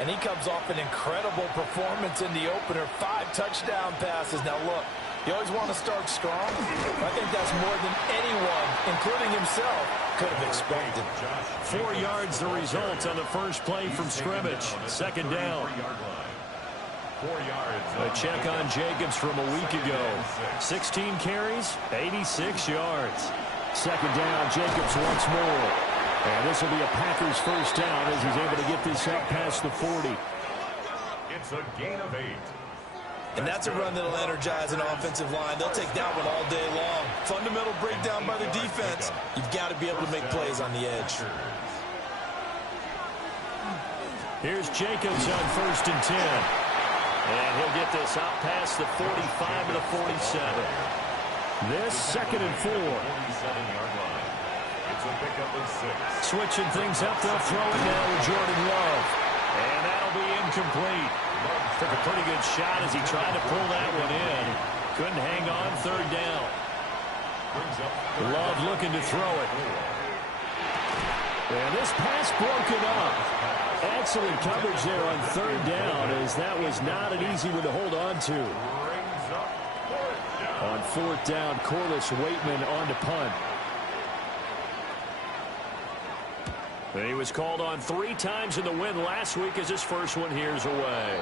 and he comes off an incredible performance in the opener. 5 touchdown passes. Now, look, you always want to start strong. I think that's more than anyone, including himself, could have expected. 4 yards the result on the first play from scrimmage. Second down. 4 yards. A check on Jacobs from a week ago. 16 carries, 86 yards. Second down, Jacobs once more. And this will be a Packers first down as he's able to get this up past the 40. It's a gain of 8. And that's a run that'll energize an offensive line. They'll take that one all day long. Fundamental breakdown by the defense. You've got to be able to make plays on the edge. Here's Jacobs on first and 10. And he'll get this out past the 45 to the 47. This second and 4. 47-yard line. It's a pickup of 6. Switching things up, they'll throw it now with Jordan Love. And that'll be incomplete. Took a pretty good shot as he tried to pull that one in. Couldn't hang on, third down. Love looking to throw it. And this pass broken up. Excellent coverage there on third down, as that was not an easy one to hold on to. On fourth down, Corliss Waitman on to punt. And he was called on 3 times in the win last week as his first one here's away.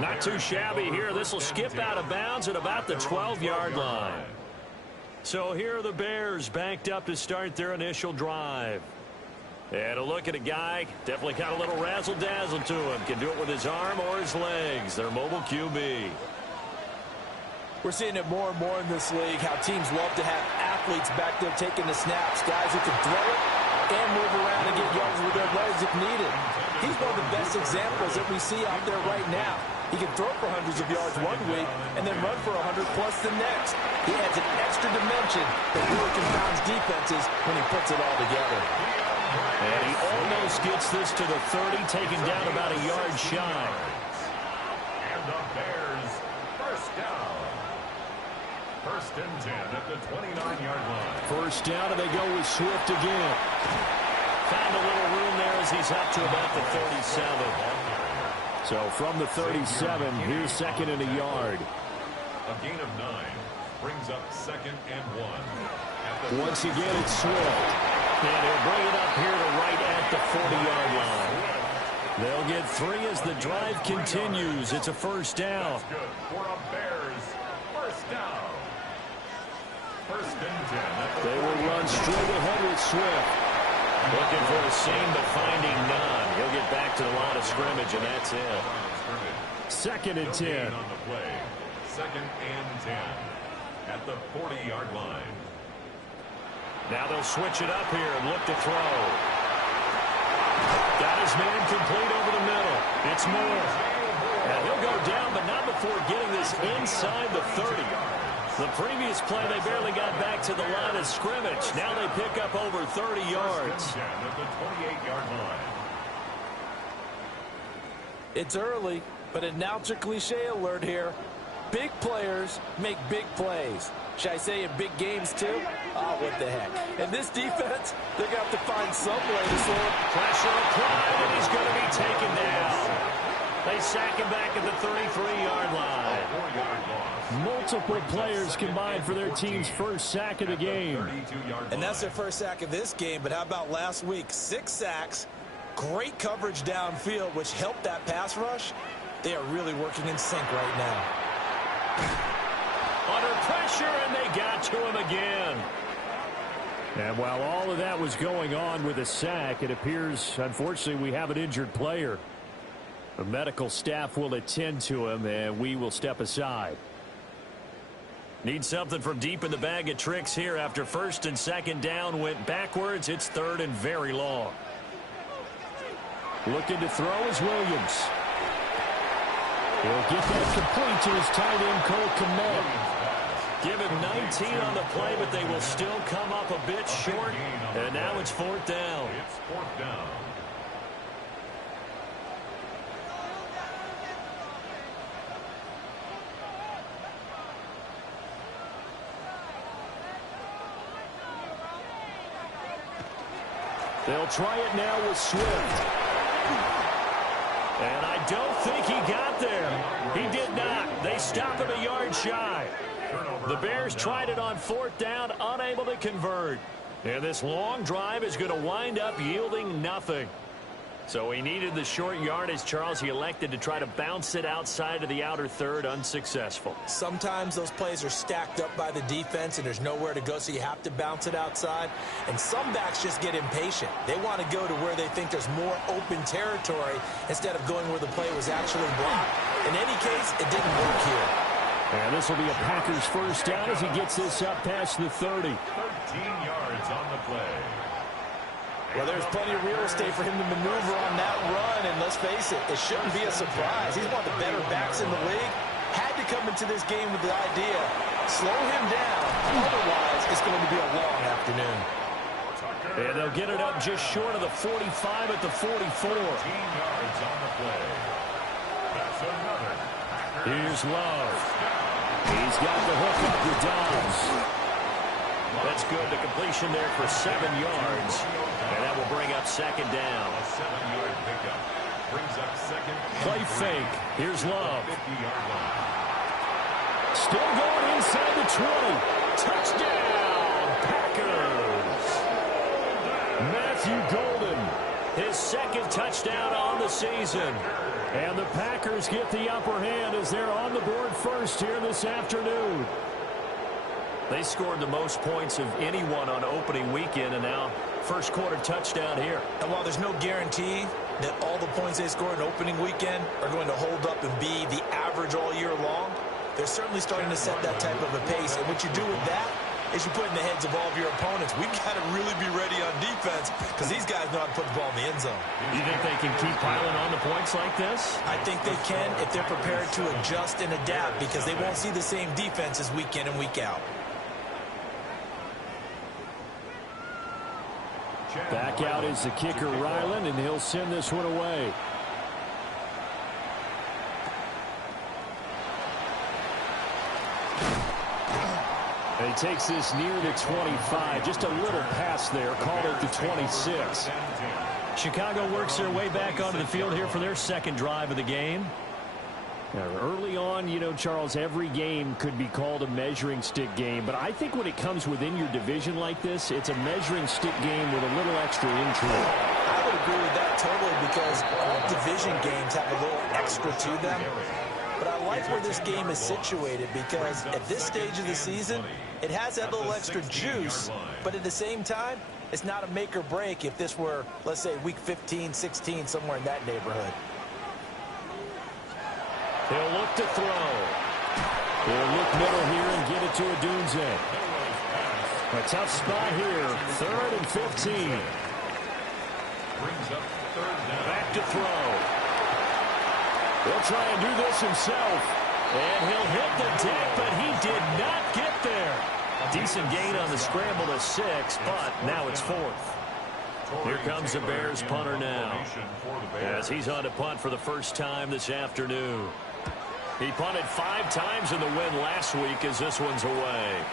Not too shabby here. This will skip out of bounds at about the 12-yard line. So here are the Bears banked up to start their initial drive. And a look at a guy, definitely got a little razzle-dazzle to him. Can do it with his arm or his legs. Their mobile QB. We're seeing it more and more in this league, how teams love to have athletes back there taking the snaps, guys who can throw it and move around and get yards with their legs if needed. He's one of the best examples that we see out there right now. He can throw for hundreds of yards one week and then run for 100-plus the next. He adds an extra dimension that really confounds defenses when he puts it all together. And he almost gets this to the 30, taken down about a yard shy. And the Bears first down. First and 10 at the 29-yard line. First down, and they go with Swift again. Found a little room there as he's up to about the 37. So from the 37, here's second and a yard. A gain of 9 brings up second and 1. Once again, it's Swift. And he'll bring it up here to right at the 40-yard line. They'll get 3 as the drive continues. It's a first down. That's good for a Bears first down. First and 10. They will run straight ahead with Swift. Looking for the same, but finding none. He'll get back to the line of scrimmage, and that's it. Second and 10. On the play. Second and 10 at the 40-yard line. Now they'll switch it up here and look to throw. Got his man complete over the middle. It's Moore. And he'll go down, but not before getting this inside the 30. The previous play, they barely got back to the line of scrimmage. Now they pick up over 30 yards. At the 28-yard line. It's early, but announcer cliche alert here. Big players make big plays. Should I say in big games too? Oh, what the heck. And this defense, they're going to have to find some way to slow it. Pressure applied, and he's going to be taken down. They sack him back at the 33-yard line. Multiple players combined for their team's first sack of the game. And that's their first sack of this game, but how about last week? 6 sacks, great coverage downfield, which helped that pass rush. They are really working in sync right now. Under pressure, and they got to him again. And while all of that was going on with a sack, it appears, unfortunately, we have an injured player. The medical staff will attend to him, and we will step aside. Need something from deep in the bag of tricks here after first and second down went backwards. It's third and very long. Looking to throw is Williams. He'll get that complete to his tight end, Cole Kmet. Give him 19 on the play, but they will still come up a bit short. And now it's fourth down. It's fourth down. They'll try it now with Swift. And I don't think he got there. He did not. They stop him a yard shy. The Bears tried it on 4th down, unable to convert. And this long drive is going to wind up yielding nothing. So he needed the short yardage, Charles. He elected to try to bounce it outside of the outer third, unsuccessful. Sometimes those plays are stacked up by the defense and there's nowhere to go, so you have to bounce it outside. And some backs just get impatient. They want to go to where they think there's more open territory instead of going where the play was actually blocked. In any case, it didn't work here. And this will be a Packers first down as he gets this up past the 30. 13 yards on the play. Well, there's plenty of real estate for him to maneuver on that run, and let's face it, it shouldn't be a surprise. He's one of the better backs in the league. Had to come into this game with the idea, slow him down, otherwise it's going to be a long afternoon. And they'll get it up just short of the 45 at the 44. 13 yards on the play. That's another. Here's Love. He's got the hook up to Dobbs. That's good. The completion there for 7 yards. And that will bring up second down. A 7-yard pickup. Brings up second. Play fake. Here's Love. 50-yard line. Still going inside the 20. Touchdown, Packers. Matthew Golden, his second touchdown on the season. And the Packers get the upper hand as they're on the board first here this afternoon. They scored the most points of anyone on opening weekend, and now first quarter touchdown here. And while there's no guarantee that all the points they score in opening weekend are going to hold up and be the average all year long, they're certainly starting to set that type of a pace. And what you do with that is you put in the heads of all of your opponents, we've got to really be ready on defense because these guys know how to put the ball in the end zone. You think they can keep piling on the points like this? I think they can if they're prepared to adjust and adapt because they won't see the same defenses week in and week out. Back out is the kicker, Ryland, and he'll send this one away. And he takes this near the 25. Just a little pass there. Called it the 26. Chicago works their way back onto the field here for their second drive of the game. Now, early on, you know, Charles, every game could be called a measuring stick game. But I think when it comes within your division like this, it's a measuring stick game with a little extra intrigue. I would agree with that totally because all division games have a little extra to them. But I like where this game is situated because at this stage of the season, it has that little extra juice. But at the same time, it's not a make or break if this were, let's say, week 15, 16, somewhere in that neighborhood. He'll look to throw. He'll look middle here and get it to Odunze. A tough spot here. 3rd and 15. Brings up third down. Back to throw. He'll try and do this himself. And he'll hit the deck, but he did not get there. Decent gain on the scramble to 6, but now it's 4th. Here comes the Bears punter now, as he's on to punt for the first time this afternoon. He punted 5 times in the win last week as this one's away.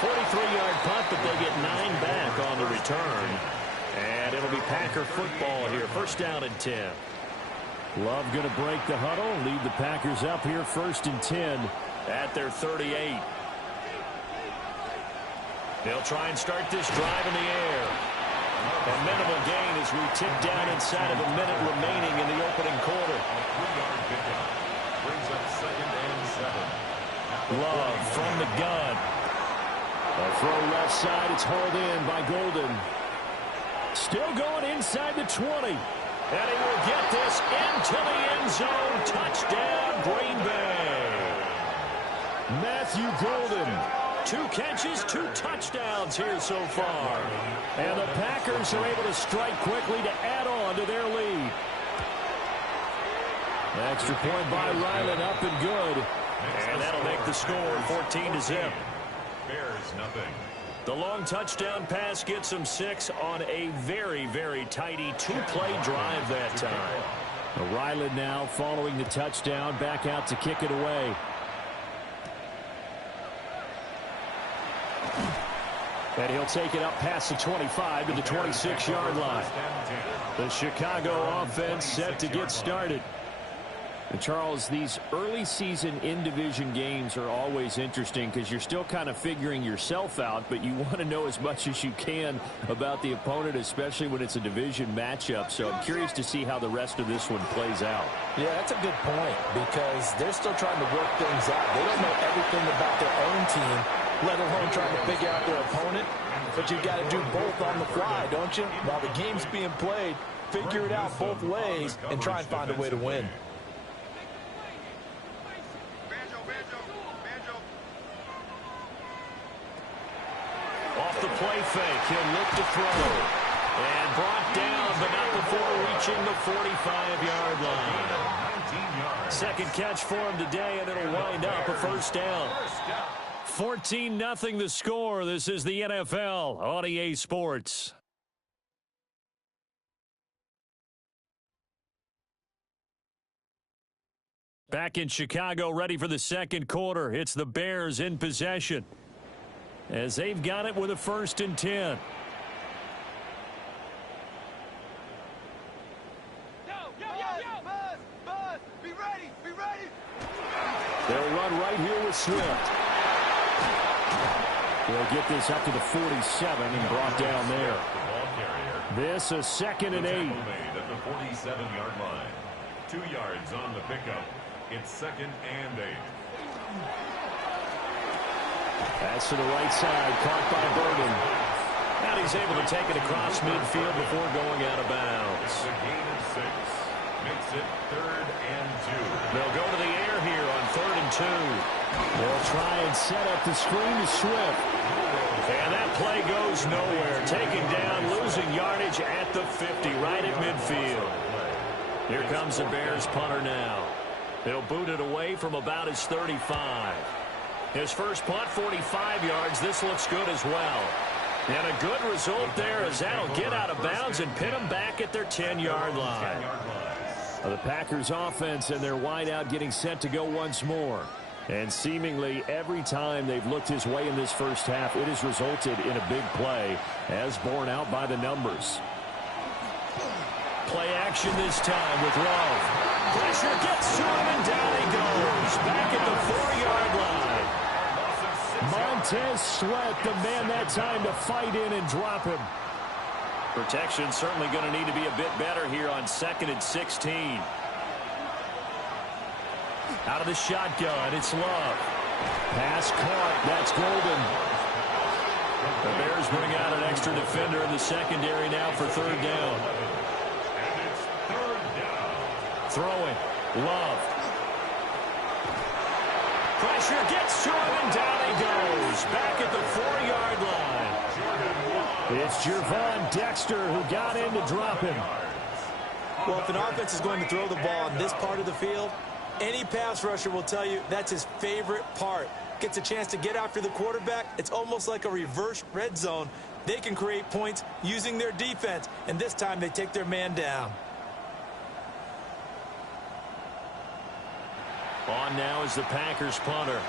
43-yard punt, but they get 9 back on the return. And it'll be Packer football here. First down and 10. Love going to break the huddle, lead the Packers up here 1st and 10 at their 38. They'll try and start this drive in the air. A minimal gain as we tick down inside of a minute remaining in the opening quarter. Brings up 2nd and 7. Love from the gun. A throw left side. It's hauled in by Golden. Still going inside the 20. And he will get this into the end zone. Touchdown, Green Bay. Matthew Golden. 2 catches, 2 touchdowns here so far. And the Packers are able to strike quickly to add on to their lead. Extra point by Ryland, up and good. And that'll make the score 14-0. Bears nothing. The long touchdown pass gets them 6 on a very, very tidy 2-play drive that time. Ryland now following the touchdown, back out to kick it away. And he'll take it up past the 25 to the 26-yard line. The Chicago offense set to get started. And Charles, these early season in-division games are always interesting because you're still kind of figuring yourself out, but you want to know as much as you can about the opponent, especially when it's a division matchup. So I'm curious to see how the rest of this one plays out. Yeah, that's a good point because they're still trying to work things out. They don't know everything about their own team, let alone trying to figure out their opponent. But you've got to do both on the fly, don't you? While the game's being played, figure it out both ways and try and find a way to win. Off the play fake, he'll look to throw. And brought down, but not before reaching the 45-yard line. Second catch for him today, and it'll wind up a first down. 14-0 the score. This is the NFL on EA Sports. Back in Chicago, ready for the second quarter. It's the Bears in possession, as they've got it with a 1st and 10. Buzz, be ready. They'll run right here with Swift. They'll get this up to the 47 and brought down there. This a 2nd and 8. At the 47-yard line. 2 yards on the pickup. It's 2nd and 8. Pass to the right side, caught by Burden. And he's able to take it across midfield before going out of bounds. It's a gain of 6. Makes it 3rd and 2. They'll go to the air here on 3rd and 2. They'll try and set up the screen to Swift. And that play goes nowhere. Taken down, losing yardage at the 50, right at midfield. Here comes the Bears punter now. They'll boot it away from about his 35. His first punt, 45 yards. This looks good as well. And a good result there as that'll get out of bounds and pin them back at their 10-yard line. The Packers offense and their wideout getting set to go once more. And seemingly every time they've looked his way in this first half, it has resulted in a big play, as borne out by the numbers. Play action this time with Love. Pressure gets to him, and down he goes. Back at the 4-yard line. Montez Sweat, the man that time to fight in and drop him. Protection certainly going to need to be a bit better here on 2nd and 16. Out of the shotgun, it's Love. Pass caught, that's Golden. The Bears bring out an extra defender in the secondary now for 3rd down. Throwing, Love. Pressure gets to him, and down he goes. Back at the 4-yard line. It's Gervon Dexter who got in to drop him. Well, if an offense is going to throw the ball on this part of the field, any pass rusher will tell you that's his favorite part. Gets a chance to get after the quarterback. It's almost like a reverse red zone. They can create points using their defense, and this time they take their man down. On now is the Packers punter.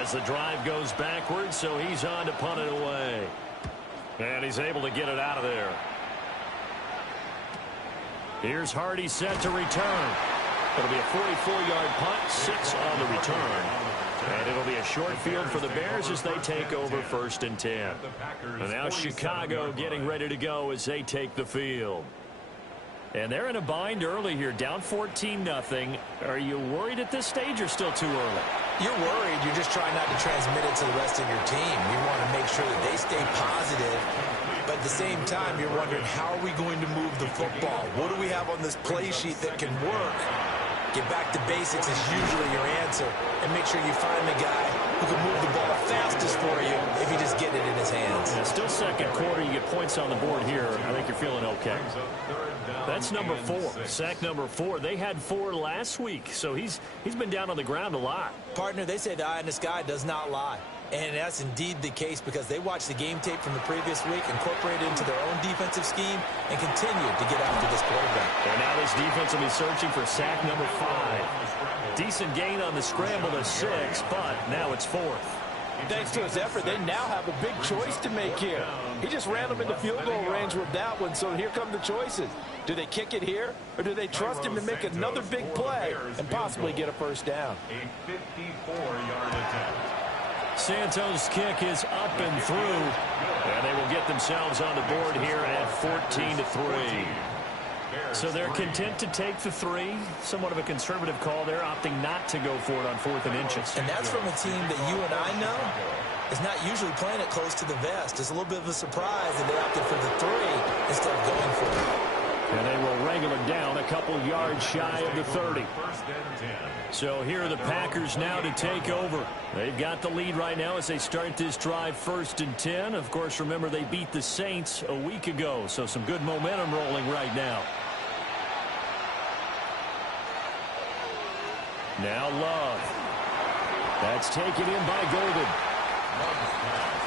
As the drive goes backwards, so he's on to punt it away. And he's able to get it out of there. Here's Hardy set to return. It'll be a 44-yard punt, 6 on the return. And it'll be a short field for the Bears as they take over 1st and 10. And now Chicago getting ready to go as they take the field. And they're in a bind early here, down 14-0. Are you worried at this stage or still too early? You're worried. You're just trying not to transmit it to the rest of your team. You want to make sure that they stay positive. But at the same time, you're wondering, how are we going to move the football? What do we have on this play sheet that can work? Get back to basics is usually your answer. And make sure you find the guy who can move the ball fastest for you if you just get it in his hands. Yeah, still second quarter. You get points on the board here. I think you're feeling okay. That's number 4. Sack number 4. They had 4 last week, so he's been down on the ground a lot. Partner, they say the eye in the sky does not lie. And that's indeed the case because they watched the game tape from the previous week, incorporated it into their own defensive scheme, and continued to get after this quarterback. And now this defense will be searching for sack number 5. Decent gain on the scramble to 6, but now it's 4th. Thanks to his effort, they now have a big choice to make here. He just ran them into field goal range with that one, so here come the choices. Do they kick it here, or do they trust him to make another big play and possibly get a first down? A 54-yard attempt. Santos' kick is up and through, and they will get themselves on the board here at 14-3. So they're content to take the 3. Somewhat of a conservative call there, opting not to go for it on 4th and inches. And that's from a team that you and I know is not usually playing it close to the vest. It's a little bit of a surprise that they opted for the 3 instead of going for it. And they will wrangle it down a couple yards shy of the 30. So here are the Packers now to take over. They've got the lead right now as they start this drive 1st and 10. Of course, remember they beat the Saints a week ago, so some good momentum rolling right now. Now Love. That's taken in by Golden.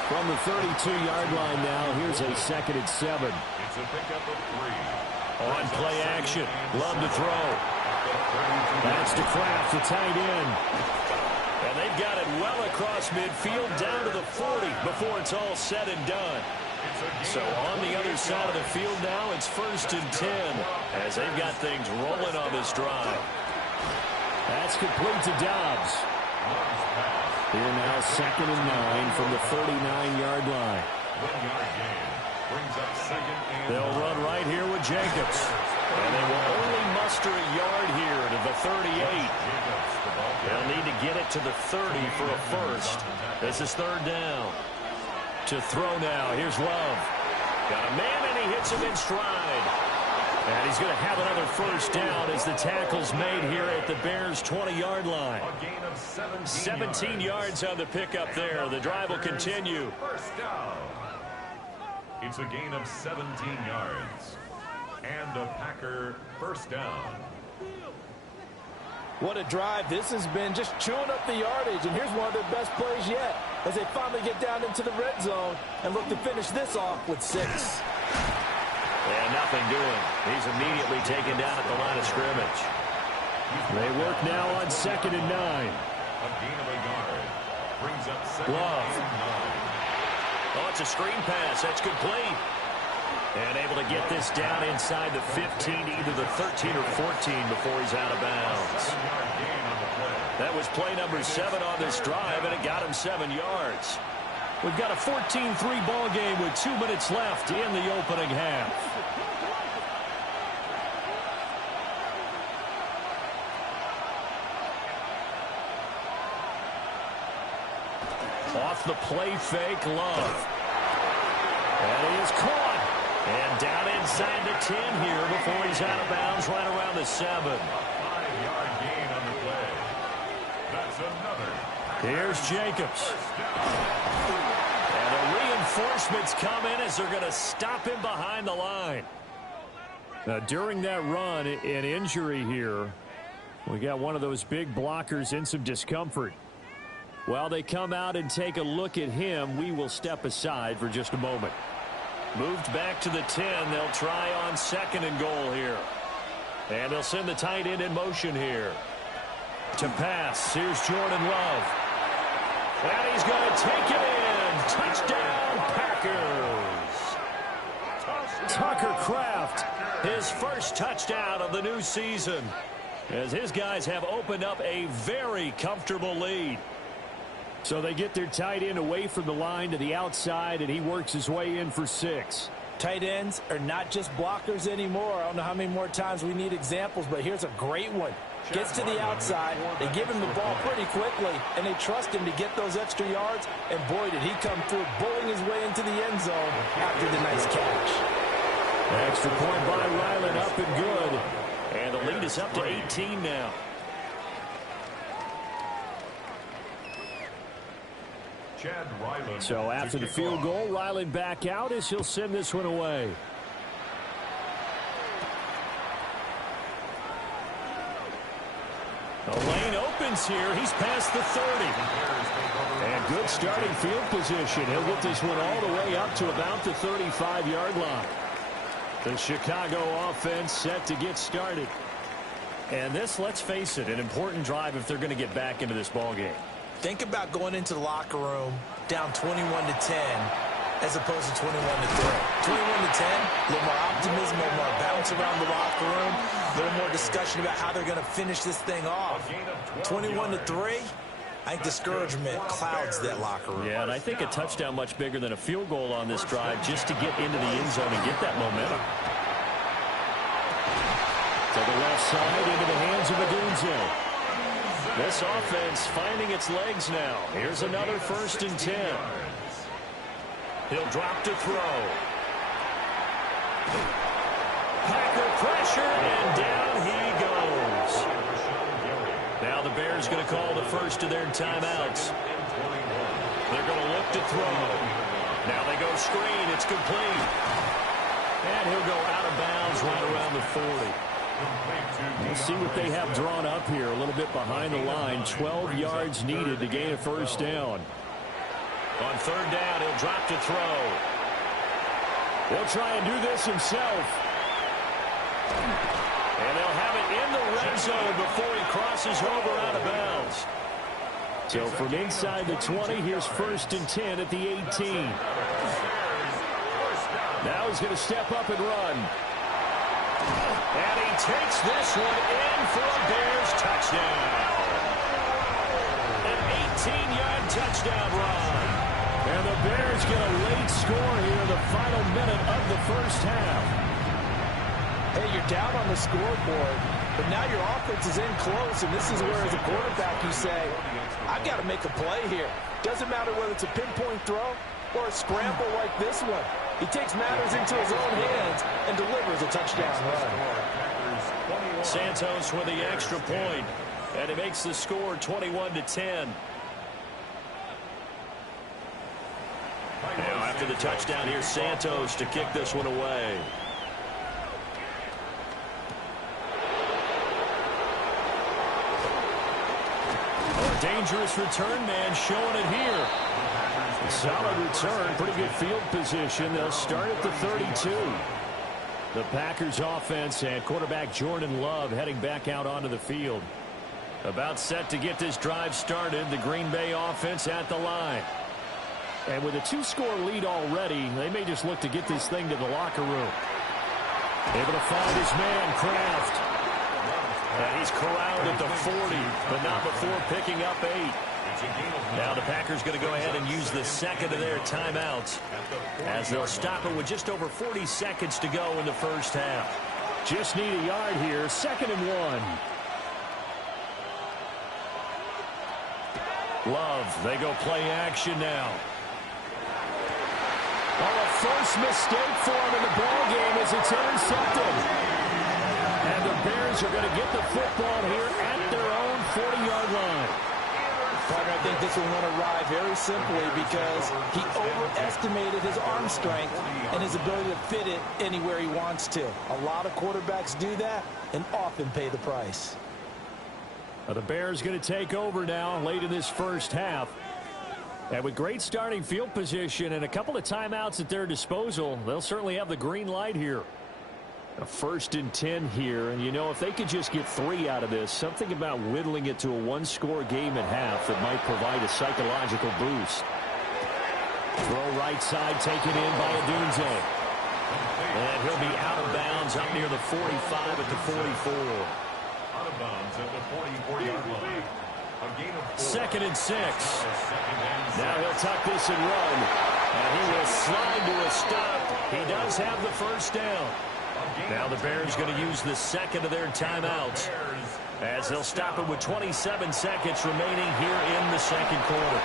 From the 32-yard line now, here's a 2nd and 7. It's a pickup of 3. On play action. Love to throw. That's to Kraft, the tight end. And they've got it well across midfield down to the 40 before it's all said and done. So on the other side of the field now, it's 1st and 10 as they've got things rolling on this drive. That's complete to Dobbs. Here now 2nd and 9 from the 39-yard line. 1-yard gain. Brings up 2nd and They'll run right here with Jacobs. And they will only muster a yard here to the 38. They'll need to get it to the 30 for a first. This is 3rd down. To throw now. Here's Love. Got a man, and he hits him in stride. And he's going to have another first down as the tackle's made here at the Bears' 20-yard line. a gain of 17 yards on the pickup there. The drive will continue. First down. It's a gain of 17 yards. And a Packer first down. What a drive. This has been just chewing up the yardage, and here's one of their best plays yet as they finally get down into the red zone and look to finish this off with 6. And nothing doing. He's immediately taken down at the line of scrimmage. They work now on 2nd and 9. A gain of a yard. Brings up 2nd Love. and 9. Oh, it's a screen pass. That's complete. And able to get this down inside the 15, either the 13 or 14 before he's out of bounds. 7-yard gain on the play. That was play number 7 on this drive, and it got him 7 yards. We've got a 14-3 ball game with 2 minutes left in the opening half. Off the play fake, Love. And he is caught. And down inside the 10 here before he's out of bounds right around the 7. A 5-yard gain on the play. That's another. Here's Jacobs. And the reinforcements come in as they're going to stop him behind the line. Now, during that run, an injury here. We got one of those big blockers in some discomfort. While they come out and take a look at him, we will step aside for just a moment. Moved back to the 10. They'll try on 2nd and goal here. And they'll send the tight end in motion here. To pass, here's Jordan Love. And he's going to take it in. Touchdown, Packers. Tucker Kraft, his first touchdown of the new season, as his guys have opened up a very comfortable lead. So they get their tight end away from the line to the outside, and he works his way in for 6. Tight ends are not just blockers anymore. I don't know how many more times we need examples, but here's a great one. Gets to the outside, they give him the ball pretty quickly, and they trust him to get those extra yards, and boy, did he come through, bowling his way into the end zone after the nice catch. Extra point by Ryland, up and good. And the lead is up to 18 now. So after the field goal, Ryland back out as he'll send this one away. The lane opens here. He's past the 30. And good starting field position. He'll get this one all the way up to about the 35-yard line. The Chicago offense set to get started. And this, let's face it, an important drive if they're going to get back into this ball game. Think about going into the locker room down 21-10 as opposed to 21-3. 21-10, a little more optimism, a little more bounce around the locker room, a little more discussion about how they're going to finish this thing off. 21-3, I think discouragement clouds that locker room. Yeah, and I think a touchdown much bigger than a field goal on this drive just to get into the end zone and get that momentum. To the left side, into the hands of Odunze. This offense finding its legs now. Here's another 1st and 10. He'll drop to throw. Packer pressure, and down he goes. Now the Bears going to call the first of their timeouts. They're going to look to throw. Now they go screen. It's complete. And he'll go out of bounds right around the 40. We'll see what they have drawn up here. A little bit behind the line. 12 yards needed to gain a 1st down. On 3rd down, he'll drop to throw. He'll try and do this himself. And they'll have it in the red zone before he crosses over out of bounds. So from inside the 20, here's 1st and 10 at the 18. Now he's going to step up and run. And he takes this one in for a Bears touchdown. An 18-yard touchdown run. And the Bears get a late score here in the final minute of the 1st half. Hey, you're down on the scoreboard, but now your offense is in close, and this is where, as a quarterback, you say, I've got to make a play here. Doesn't matter whether it's a pinpoint throw or a scramble like this one. He takes matters into his own hands and delivers a touchdown run. Santos with the extra point, and he makes the score 21-10. Now after the touchdown, here's Santos to kick this one away. A dangerous return man showing it here. A solid return, pretty good field position. They'll start at the 32. The Packers offense and quarterback Jordan Love heading back out onto the field. About set to get this drive started. The Green Bay offense at the line. And with a 2-score lead already, they may just look to get this thing to the locker room. Able to find his man, Kraft. And he's corralled at the 40, but not before picking up 8. Now the Packers going to go ahead and use the second of their timeouts as they'll stop it with just over 40 seconds to go in the 1st half. Just need a yard here. 2nd and 1. Love, they go play action now. Oh, a first mistake for him in the ball game as it's intercepted. And the Bears are going to get the football here at their own 40-yard line. Partner, I think this one won't arrive very simply because he overestimated his arm strength and his ability to fit it anywhere he wants to. A lot of quarterbacks do that and often pay the price. The Bears going to take over now late in this 1st half. And with great starting field position and a couple of timeouts at their disposal, they'll certainly have the green light here. A 1st and 10 here, and you know, if they could just get 3 out of this, something about whittling it to a 1-score game at half that might provide a psychological boost. Throw right side taken in by Odunze. And he'll be out of bounds up near the 45 at the 44. Out of bounds at the 44-yard line. 2nd and 6. Now he'll tuck this and run. And he will slide to a stop. He does have the 1st down. Now the Bears going to use the second of their timeouts as they'll stop it with 27 seconds remaining here in the 2nd quarter.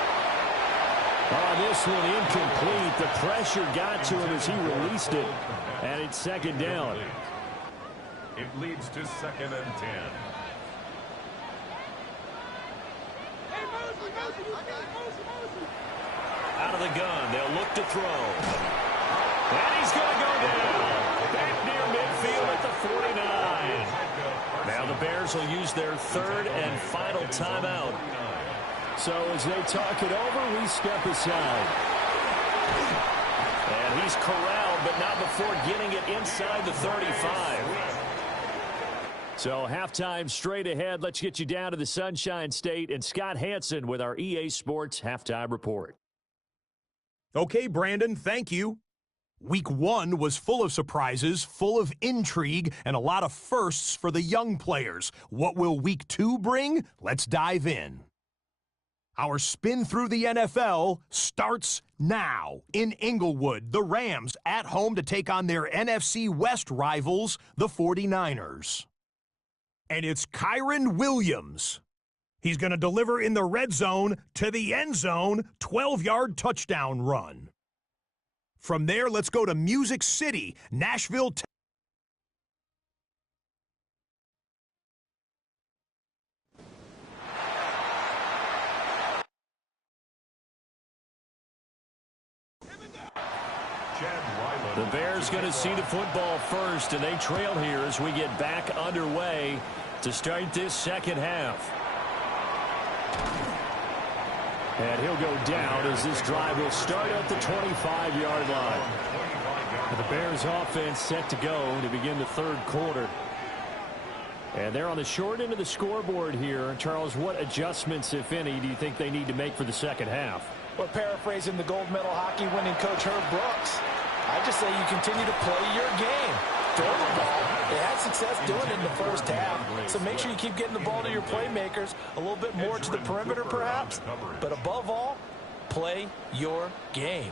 Oh, this one incomplete. The pressure got to him as he released it. And it's 2nd down. It leads to 2nd and 10. Out of the gun, they'll look to throw. And he's going to go down. Back near midfield at the 49. Now the Bears will use their 3rd and final timeout. So as they talk it over, we step aside. And he's corralled, but not before getting it inside the 35. So halftime straight ahead. Let's get you down to the Sunshine State and Scott Hansen with our EA Sports Halftime Report. Okay, Brandon, thank you. Week 1 was full of surprises, full of intrigue, and a lot of firsts for the young players. What will Week 2 bring? Let's dive in. Our spin through the NFL starts now. In Inglewood, the Rams at home to take on their NFC West rivals, the 49ers. And it's Kyron Williams. He's going to deliver in the red zone to the end zone, 12-yard touchdown run. From there, let's go to Music City, Nashville. The Bears going to see the football first, and they trail here as we get back underway to start this second half. And he'll go down as this drive will start at the 25-yard line. And the Bears offense set to go to begin the third quarter. And they're on the short end of the scoreboard here. Charles, what adjustments, if any, do you think they need to make for the second half? Well, paraphrasing the gold medal hockey winning coach Herb Brooks, I just say you continue to play your game. Throw the ball. They had success doing it in the first half, so make sure you keep getting the ball to your playmakers, a little bit more to the perimeter perhaps, but above all, play your game.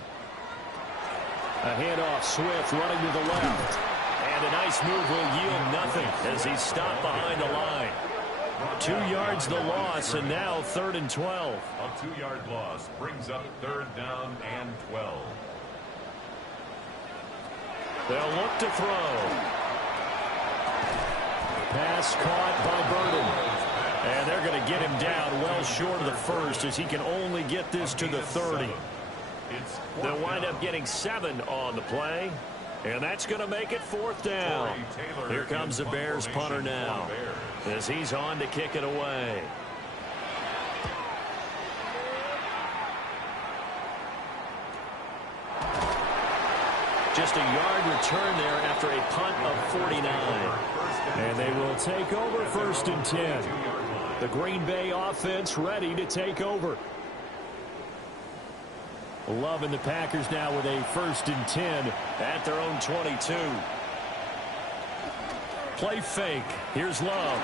A handoff, Swift running to the left. And a nice move will yield nothing as he's stopped behind the line. 2 yards the loss, and now 3rd and 12. A 2-yard loss brings up 3rd down and 12. They'll look to throw. Pass caught by Burden. And they're going to get him down well short of the first as he can only get this to the 30. They'll wind up getting 7 on the play. And that's going to make it 4th down. Here comes the Bears punter now as he's on to kick it away. Just a yard return there after a punt of 49. And they will take over 1st and 10. The Green Bay offense ready to take over. Love and the Packers now with a 1st and 10 at their own 22. Play fake. Here's Love.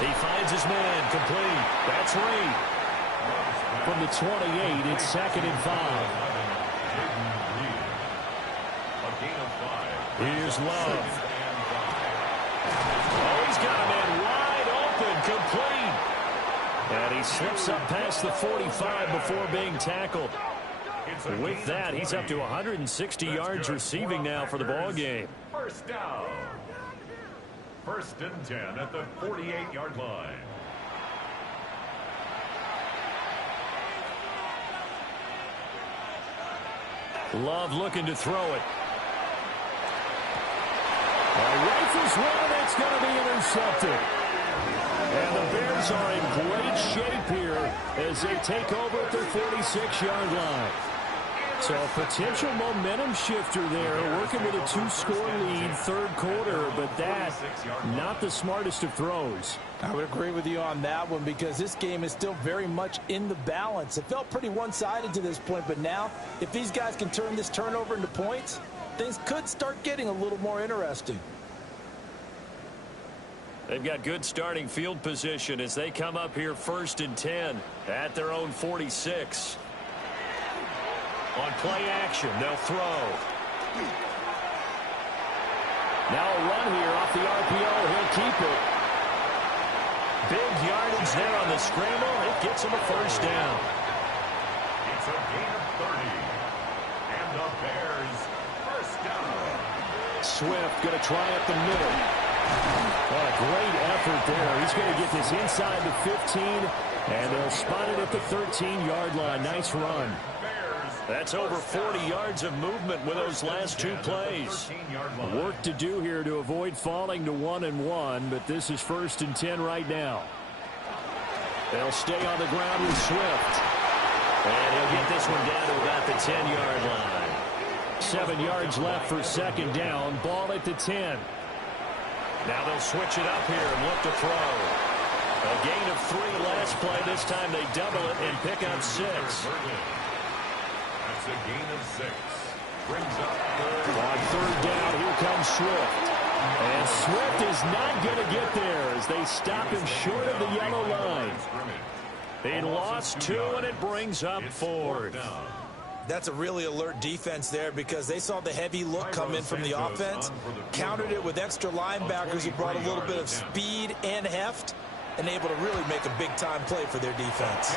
He finds his man complete. That's Reed. From the 28, it's 2nd and 5. Here's Love. Oh, he's got a man wide open, complete. And he slips up past the 45 before being tackled. With that, he's up to 160 yards receiving now for the ball game. First down. 1st and 10 at the 48-yard line. Love looking to throw it. Rifles one, it's going to be intercepted. And the Bears are in great shape here as they take over at their 46-yard line. So a potential momentum shifter there, working with a 2-score lead, 3rd quarter, but that, not the smartest of throws. I would agree with you on that one because this game is still very much in the balance. It felt pretty one-sided to this point, but now if these guys can turn this turnover into points, things could start getting a little more interesting. They've got good starting field position as they come up here 1st and 10 at their own 46. On play action, they'll throw. Now a run here off the RPO. He'll keep it. Big yardage there on the scramble. It gets him a 1st down. It's a gain of 30. And the Bears, 1st down. Swift going to try up the middle. What a great effort there. He's going to get this inside the 15, and they'll spot it at the 13-yard line. Nice run. That's over 40 yards of movement with those last 2 plays. Work to do here to avoid falling to 1-1, but this is 1st and 10 right now. They'll stay on the ground with Swift. And he'll get this one down to about the 10-yard line. 7 yards left for 2nd down. Ball at the 10. Now they'll switch it up here and look to throw. A gain of 3 last play. This time they double it and pick up 6. That's a gain of 6. Brings up On third down, here comes Swift. And Swift is not going to get there as they stop him short of the yellow line. They lost 2, and it brings up 4th. That's a really alert defense there because they saw the heavy look come in from the offense, countered it with extra linebackers who brought a little bit of speed and heft, and able to really make a big-time play for their defense.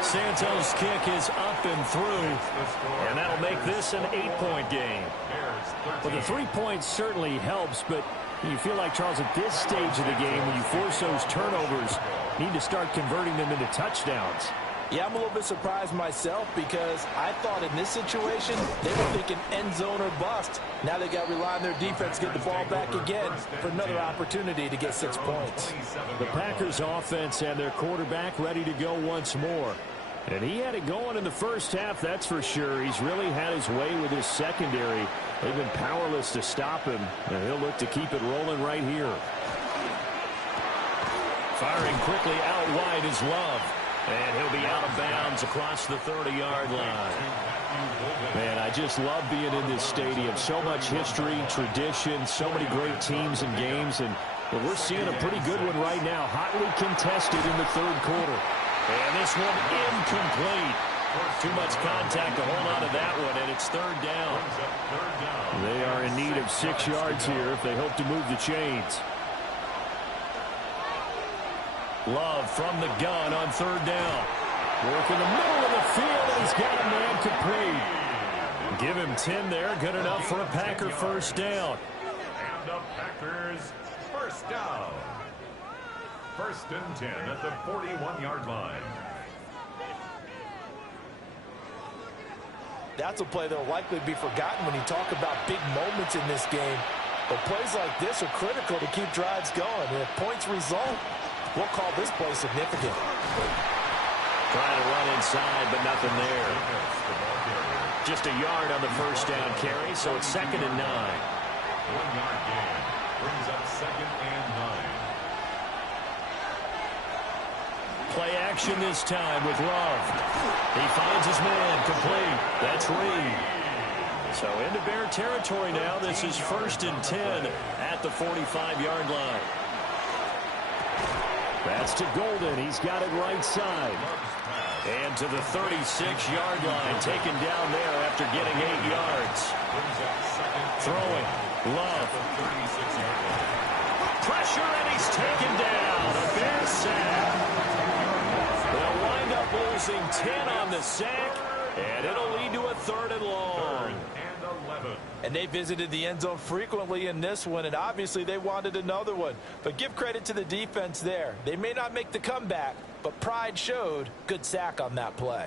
Santos' kick is up and through, and that'll make this an 8-point game. Well, the 3 points certainly helps, but you feel like, Charles, at this stage of the game, when you force those turnovers, need to start converting them into touchdowns. Yeah, I'm a little bit surprised myself because I thought in this situation they were thinking end zone or bust. Now they got to rely on their defense, get the ball back again for another opportunity to get 6 points. The Packers offense and their quarterback ready to go once more. And he had it going in the first half, that's for sure. He's really had his way with his secondary. They've been powerless to stop him, and he'll look to keep it rolling right here. Firing quickly out wide is Love. And he'll be out of bounds across the 30-yard line. Man, I just love being in this stadium. So much history, tradition, so many great teams and games. And we're seeing a pretty good one right now. Hotly contested in the third quarter. And this one incomplete. Too much contact to hold on to that one, and it's third down. They are in need of 6 yards here if they hope to move the chains. Love from the gun on third down. Work in the middle of the field, and he's got a man complete. Give him 10 there. Good enough for a Packer first down. And the Packers first down. 1st and 10 at the 41-yard line. That's a play that will likely be forgotten when you talk about big moments in this game. But plays like this are critical to keep drives going. And if points result, we'll call this play significant. Trying to run inside, but nothing there. Just a yard on the first down carry, so it's 2nd and 9. 1-yard gain brings up 2nd and 9. Play action this time with Love. He finds his man complete. That's Reed. So into Bear territory now. This is 1st and 10 at the 45-yard line. That's to Golden. He's got it right side. And to the 36-yard line. Taken down there after getting 8 yards. Throwing. Love. Pressure, and he's taken down. A Bear sack. They'll wind up losing 10 on the sack. And it'll lead to a 3rd and long. And they visited the end zone frequently in this one, and obviously they wanted another one. But give credit to the defense there. They may not make the comeback, but pride showed. Good sack on that play.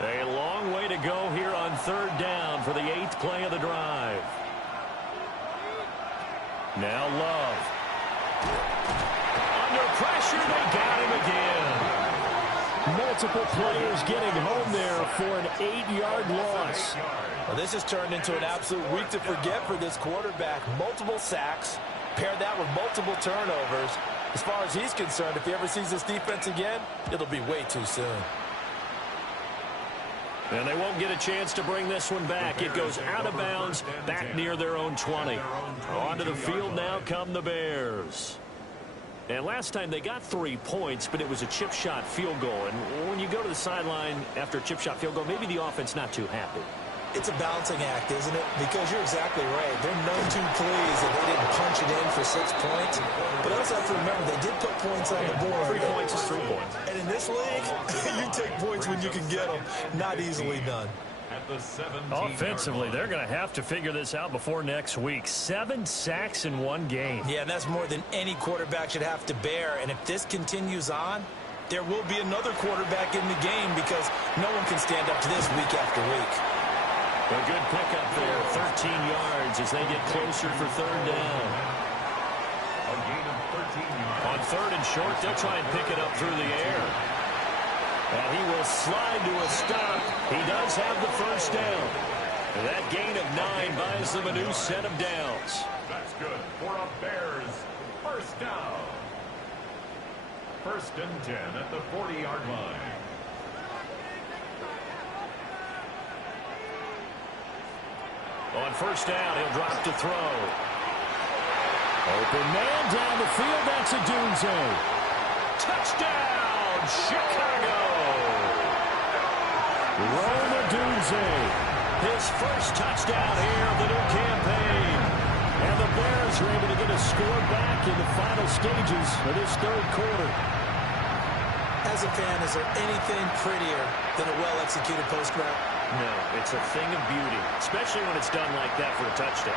A long way to go here on 3rd down for the 8th play of the drive. Now Love. Under pressure, they got him again. Multiple players getting home there for an 8-yard loss. Well, this has turned into an absolute week to forget for this quarterback. Multiple sacks, pair that with multiple turnovers. As far as he's concerned, if he ever sees this defense again, it'll be way too soon. And they won't get a chance to bring this one back. It goes out of bounds, back near their own 20. Onto the field now come the Bears. And last time they got 3 points, but it was a chip shot field goal. And when you go to the sideline after a chip shot field goal, maybe the offense not too happy. It's a balancing act, isn't it? Because you're exactly right. They're none too pleased that they didn't punch it in for 6 points. But I also have to remember, they did put points on the board. 3 points is 3 points. And in this league, you take points when you can get them. Not easily done. Offensively, they're going to have to figure this out before next week. 7 sacks in 1 game. Yeah, and that's more than any quarterback should have to bear. And if this continues on, there will be another quarterback in the game because no one can stand up to this week after week. A good pickup there, 13 yards as they get closer for 3rd down. A gain of 13 yards. On 3rd and short, they'll try and pick it up through the air. And he will slide to a stop. He does have the first down. And that gain of 9 buys them a new set of downs. That's good for a Bears first down. 1st and 10 at the 40-yard line. On 1st down, he'll drop to throw. Open man down the field. That's a Dunze. Touchdown, Chicago. Roma Dunze. His first touchdown here of the new campaign. And the Bears are able to get a score back in the final stages of this 3rd quarter. As a fan, is there anything prettier than a well-executed post route? No, it's a thing of beauty, especially when it's done like that for a touchdown.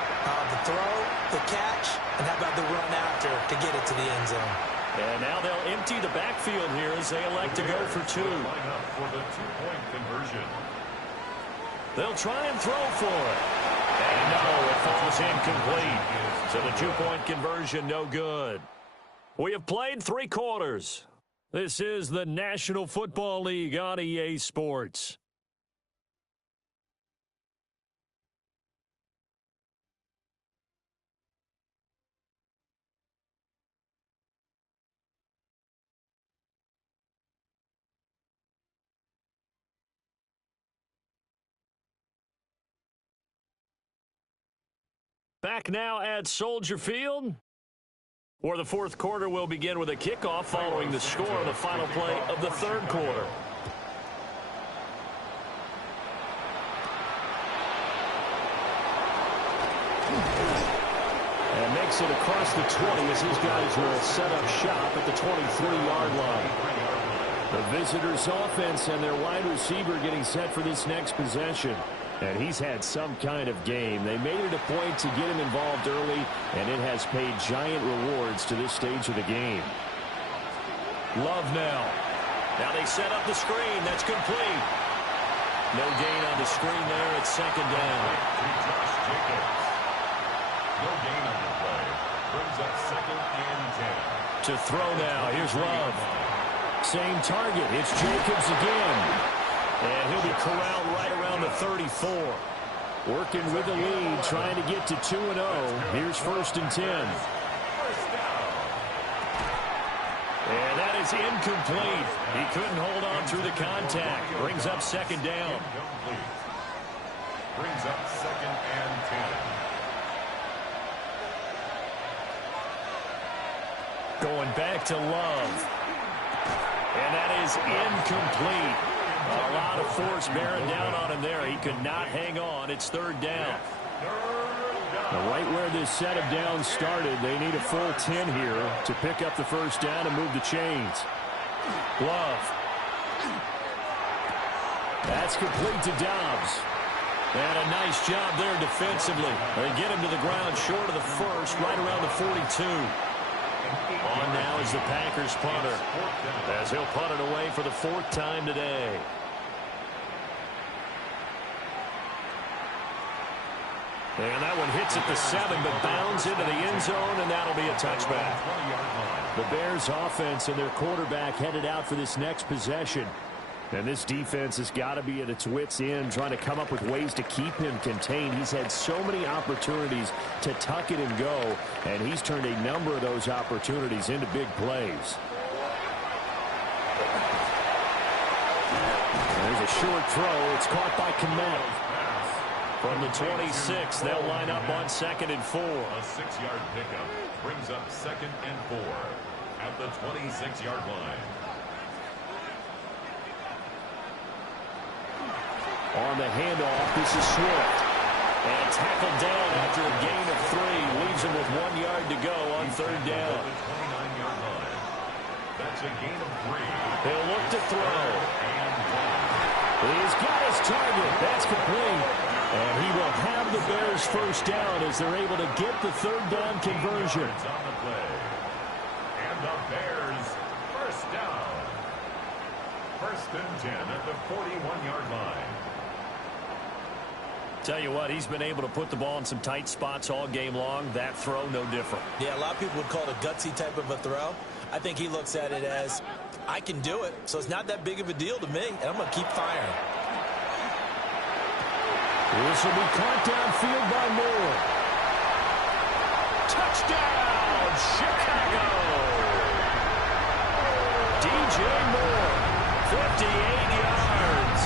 The throw, the catch, and how about the run after to get it to the end zone? And now they'll empty the backfield here as they elect to go for 2. Line up for the 2-point conversion. They'll try and throw for it. And no, it falls incomplete. So the 2-point conversion, no good. We have played 3 quarters. This is the National Football League on EA Sports. Back now at Soldier Field, where the 4th quarter will begin with a kickoff following the score of the final play of the 3rd quarter. And makes it across the 20 as his guys will set up shop at the 23-yard line. The visitors' offense and their wide receiver getting set for this next possession. And he's had some kind of game. They made it a point to get him involved early, and it has paid giant rewards to this stage of the game. Love now. Now they set up the screen. That's complete. No gain on the screen there. It's 2nd down. No gain on the play. Brings up 2nd and 10. To throw now. Here's Love. Same target. It's Jacobs again. And he'll be corralled right around the 34. Working with the lead, trying to get to 2-0. Here's 1st and 10. And that is incomplete. He couldn't hold on through the contact. Brings up 2nd down. Brings up 2nd and 10. Going back to Love. And that is incomplete. A lot of force bearing down on him there. He could not hang on. It's 3rd down. Now, right where this set of downs started, they need a full 10 here to pick up the 1st down and move the chains. Love. That's complete to Dobbs. And a nice job there defensively. They get him to the ground short of the 1st, right around the 42. On now is the Packers punter, as he'll punt it away for the 4th time today. And that one hits at the 7, but bounds into the end zone, and that'll be a touchback. The Bears offense and their quarterback headed out for this next possession. And this defense has got to be at its wits' end, trying to come up with ways to keep him contained. He's had so many opportunities to tuck it and go, and he's turned a number of those opportunities into big plays. There's a short throw. It's caught by Kmet. From the 26, they'll line up on 2nd and 4. A 6-yard pickup brings up 2nd and 4 at the 26-yard line. On the handoff, this is Swift. And tackled down after a gain of 3. Leaves him with 1 yard to go on 3rd down. The 29-yard line. That's a gain of 3. He'll look to throw. He's got his target. That's complete. And he will have the Bears' 1st down as they're able to get the 3rd down conversion. On the play. And the Bears' 1st down. 1st and 10 at the 41-yard line. Tell you what, he's been able to put the ball in some tight spots all game long. That throw, no different. Yeah, a lot of people would call it a gutsy type of a throw. I think he looks at it as, I can do it, so it's not that big of a deal to me, and I'm going to keep firing. This will be caught downfield by Moore. Touchdown, Chicago! DJ Moore, 58 yards.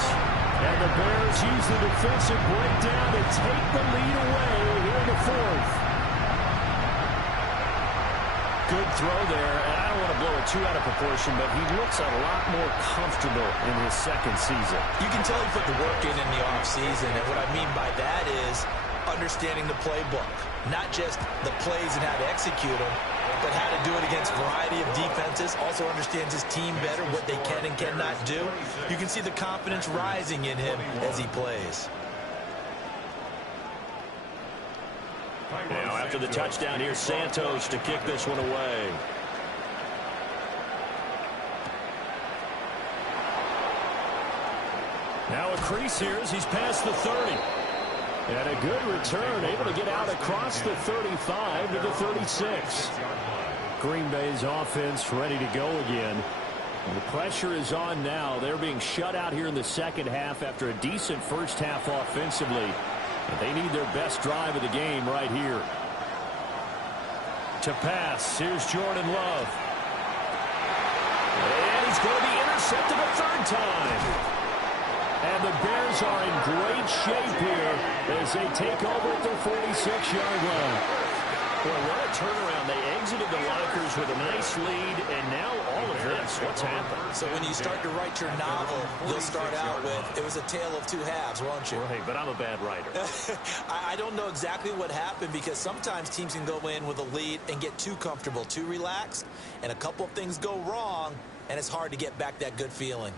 And the Bears use the defensive breakdown to take the lead away here in the fourth. Good throw there, and I don't want to blow it too out of proportion, but he looks a lot more comfortable in his second season. You can tell he put the work in the offseason, and what I mean by that is understanding the playbook. Not just the plays and how to execute them, but how to do it against a variety of defenses. Also understands his team better, what they can and cannot do. You can see the confidence rising in him as he plays. Now, after the touchdown, here's Santos to kick this one away. Now a crease here as he's past the 30. And a good return, able to get out across the 35 to the 36. Green Bay's offense ready to go again. And the pressure is on now. They're being shut out here in the second half after a decent first half offensively. But they need their best drive of the game right here. To pass, here's Jordan Love. And he's going to be intercepted a third time. And the Bears are in great shape here as they take over at their 46-yard line. Boy, what a turnaround. They exited the lockers with a nice lead, and now all of this. What's happened? So when you start to write your novel, you'll start out with, it was a tale of two halves, won't you? Right, but I'm a bad writer. I don't know exactly what happened because sometimes teams can go in with a lead and get too comfortable, too relaxed, and a couple of things go wrong, and it's hard to get back that good feeling.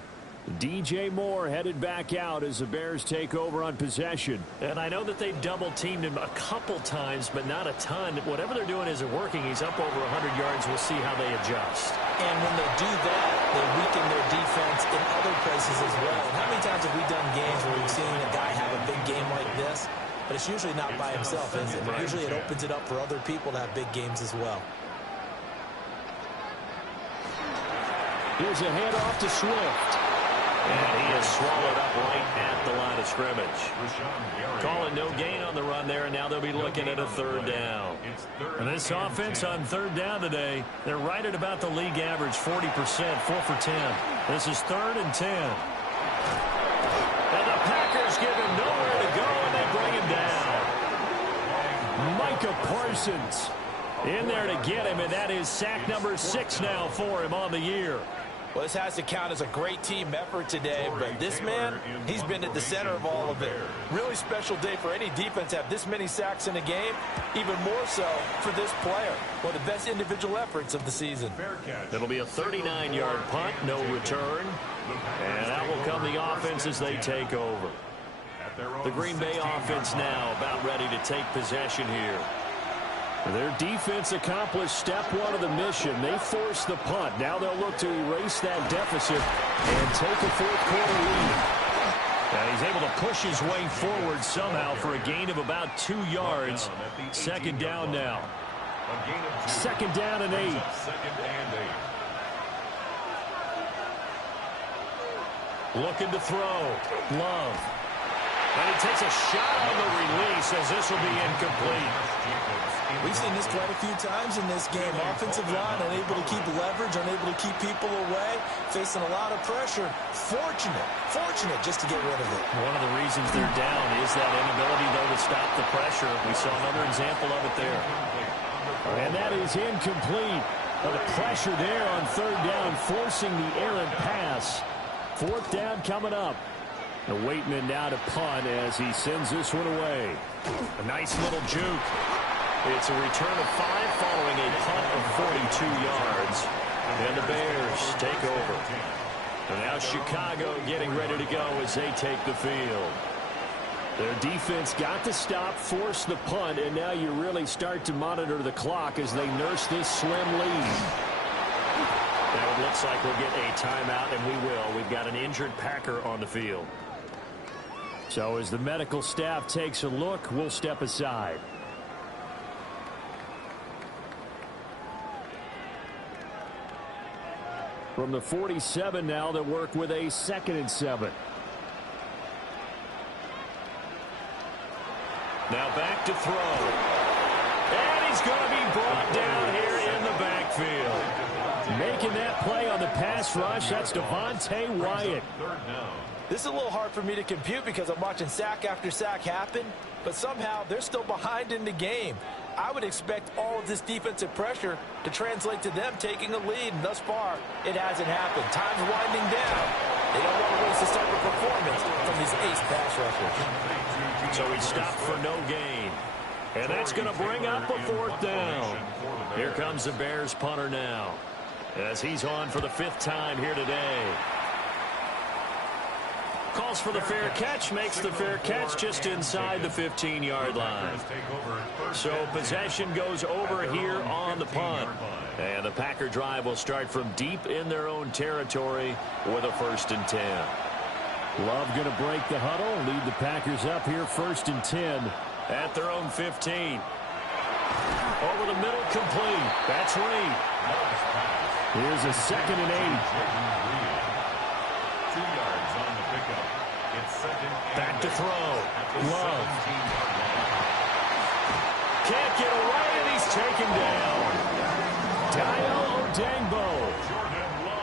DJ Moore headed back out as the Bears take over on possession. And I know that they've double-teamed him a couple times, but not a ton. Whatever they're doing isn't working. He's up over 100 yards. We'll see how they adjust. And when they do that, they weaken their defense in other places as well. And how many times have we done games where we've seen a guy have a big game like this? But it's usually not by himself, is it? Right. Usually it opens it up for other people to have big games as well. Here's a handoff to Swift. And he is swallowed up right at the line of scrimmage. Calling no gain on the run there, and now they'll be looking at a third down. And this offense on third down today, they're right at about the league average, 40%, 4 for 10. This is 3rd and 10. And the Packers give him nowhere to go, and they bring him down. Micah Parsons in there to get him, and that is sack number 6 now for him on the year. Well, this has to count as a great team effort today, but this man, he's been at the center of all of it. Really special day for any defense to have this many sacks in a game, even more so for this player. One of the best individual efforts of the season. It'll be a 39-yard punt, no return, and that will come the offense as they take over. The Green Bay offense now about ready to take possession here. Their defense accomplished step 1 of the mission. They forced the punt. Now they'll look to erase that deficit and take a fourth-quarter lead. And he's able to push his way forward somehow for a gain of about 2 yards. Second down now. Second down and 8. Looking to throw. Love. And he takes a shot on the release as this will be incomplete. We've seen this quite a few times in this game. Offensive line unable to keep leverage, unable to keep people away, facing a lot of pressure. Fortunate just to get rid of it. One of the reasons they're down is that inability, though, to stop the pressure. We saw another example of it there. And that is incomplete. But the pressure there on third down, forcing the errant pass. Fourth down coming up. The Waitman now to punt as he sends this one away. A nice little juke. It's a return of 5 following a punt of 42 yards. And the Bears take over. And now Chicago getting ready to go as they take the field. Their defense got to stop, force the punt, and now you really start to monitor the clock as they nurse this slim lead. Now it looks like we'll get a timeout, and we will. We've got an injured Packer on the field. So as the medical staff takes a look, we'll step aside. From the 47 now, they'll work with a 2nd and 7. Now back to throw. And he's going to be brought down here in the backfield. Making that play on the pass rush, that's Devontae Wyatt. This is a little hard for me to compute because I'm watching sack after sack happen, but somehow they're still behind in the game. I would expect all of this defensive pressure to translate to them taking a lead, and thus far, it hasn't happened. Time's winding down. They don't want to waste this type of performance from these ace pass rushers. So he stopped for no gain. And that's going to bring up a 4th down. Here comes the Bears punter now, as he's on for the 5th time here today. Calls for the fair catch, makes the fair catch just inside the 15-yard line. So possession goes over here on the punt. And the Packer drive will start from deep in their own territory with a 1st and 10. Love going to break the huddle, lead the Packers up here 1st and 10. At their own 15. Over the middle, complete. That's Reed. Here's a 2nd and 8. 2 yards on the pickup. It's 2nd and back to throw. Love. Can't get away, and he's taken down. Dio Odangbo.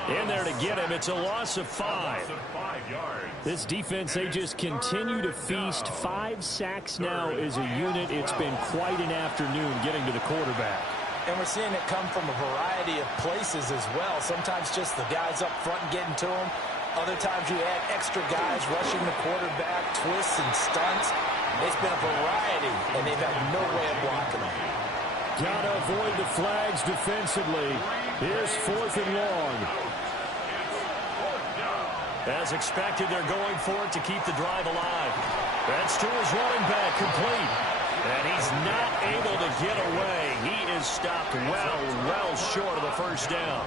In there to get him. It's a loss of 5. This defense, they just continue to feast. 5 sacks now as a unit. It's been quite an afternoon getting to the quarterback. And we're seeing it come from a variety of places as well. Sometimes just the guys up front getting to him. Other times you add extra guys rushing the quarterback, twists and stunts. It's been a variety, and they've had no way of blocking them. Got to avoid the flags defensively. Here's 4th and long. As expected, they're going for it to keep the drive alive. That's to his running back, complete. And he's not able to get away. He is stopped well short of the 1st down.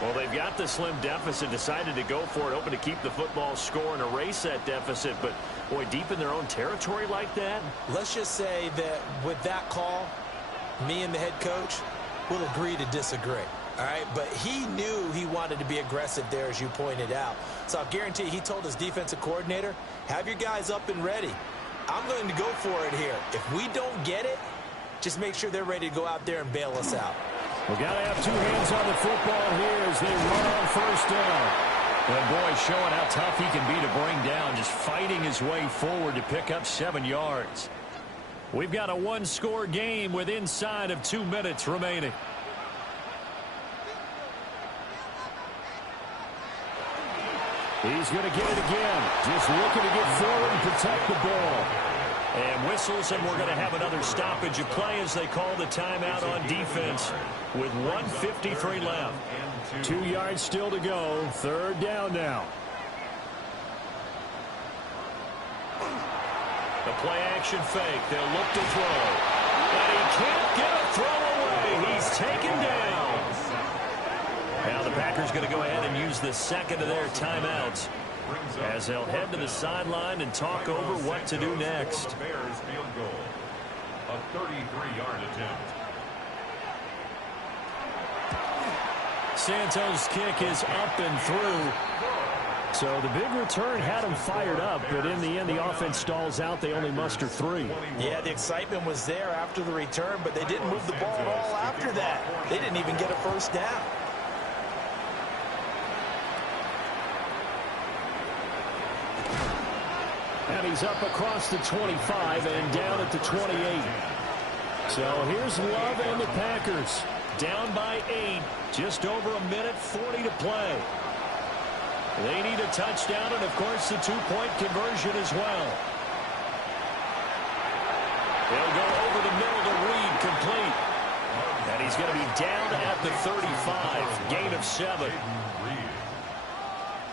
Well, they've got the slim deficit, decided to go for it, hoping to keep the football score and erase that deficit. But, boy, deep in their own territory like that. Let's just say that with that call, me and the head coach will agree to disagree. All right, but he knew he wanted to be aggressive there, as you pointed out. So I'll guarantee he told his defensive coordinator, have your guys up and ready. I'm going to go for it here. If we don't get it, just make sure they're ready to go out there and bail us out. We've got to have 2 hands on the football here as they run on 1st down. And boy, showing how tough he can be to bring down, just fighting his way forward to pick up 7 yards. We've got a 1-score game with inside of 2 minutes remaining. He's going to get it again. Just looking to get forward and protect the ball. And whistles, and we're going to have another stoppage of play as they call the timeout on defense with 1:53 left. 2 yards still to go. 3rd down now. The play-action fake. They'll look to throw. And he can't get a throw away. He's taken down. Now the Packers going to go ahead and use the 2nd of their timeouts as they'll head to the sideline and talk over what to do next. Bears field goal. A 33-yard attempt. Santos' kick is up and through. So the big return had them fired up, but in the end, the offense stalls out. They only muster 3. Yeah, the excitement was there after the return, but they didn't move the ball at all after that. They didn't even get a 1st down. And he's up across the 25 and down at the 28. So here's Love and the Packers. Down by 8. Just over a minute 40 to play. They need a touchdown and, of course, the 2-point conversion as well. They'll go over the middle to Reed, complete. And he's going to be down at the 35. Gain of 7.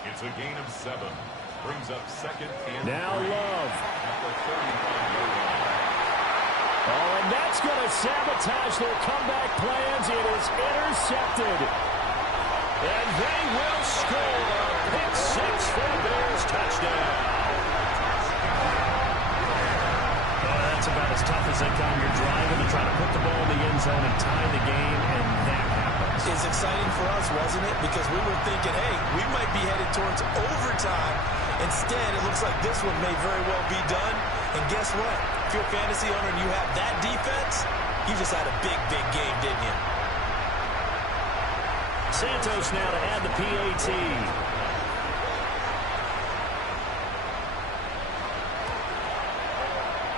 It's a gain of 7. Brings up 2nd and now Love. At the 35-yard line. Oh, and that's going to sabotage their comeback plans. It is intercepted. And they will score. Pick 6 for the Bears. Touchdown. That's about as tough as they come. You're driving to try to put the ball in the end zone and tie the game, and that happens. It's exciting for us, wasn't it? Because we were thinking, hey, we might be headed towards overtime. Instead, it looks like this one may very well be done. And guess what? If you're a fantasy owner and you have that defense, you just had a big, big game, didn't you? Santos now to add the PAT.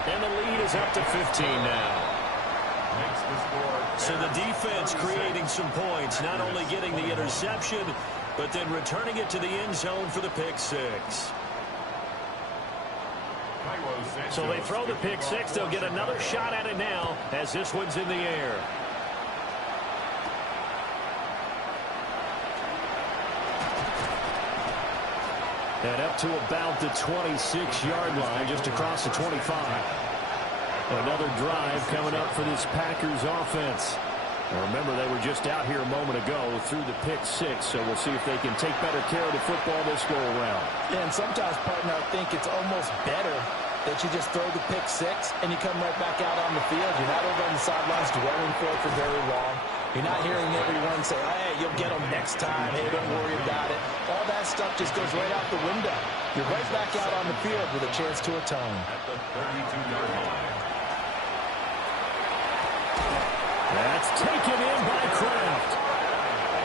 And the lead is up to 15 now. So the defense creating some points, not only getting the interception, but then returning it to the end zone for the pick six. So they throw the pick six. They'll get another shot at it now as this one's in the air. And up to about the 26-yard line, just across the 25. Another drive coming up for this Packers offense. Now remember, they were just out here a moment ago through the pick six, so we'll see if they can take better care of the football this go-around. Yeah, and sometimes, partner, I think it's almost better that you just throw the pick six and you come right back out on the field. You're not over on the sidelines dwelling for it for very long. You're not hearing everyone say, hey, you'll get them next time. Hey, don't worry about it. All that stuff just goes right out the window. You're right back out on the field with a chance to atone. At the 32-yard line. That's taken in by Kraft.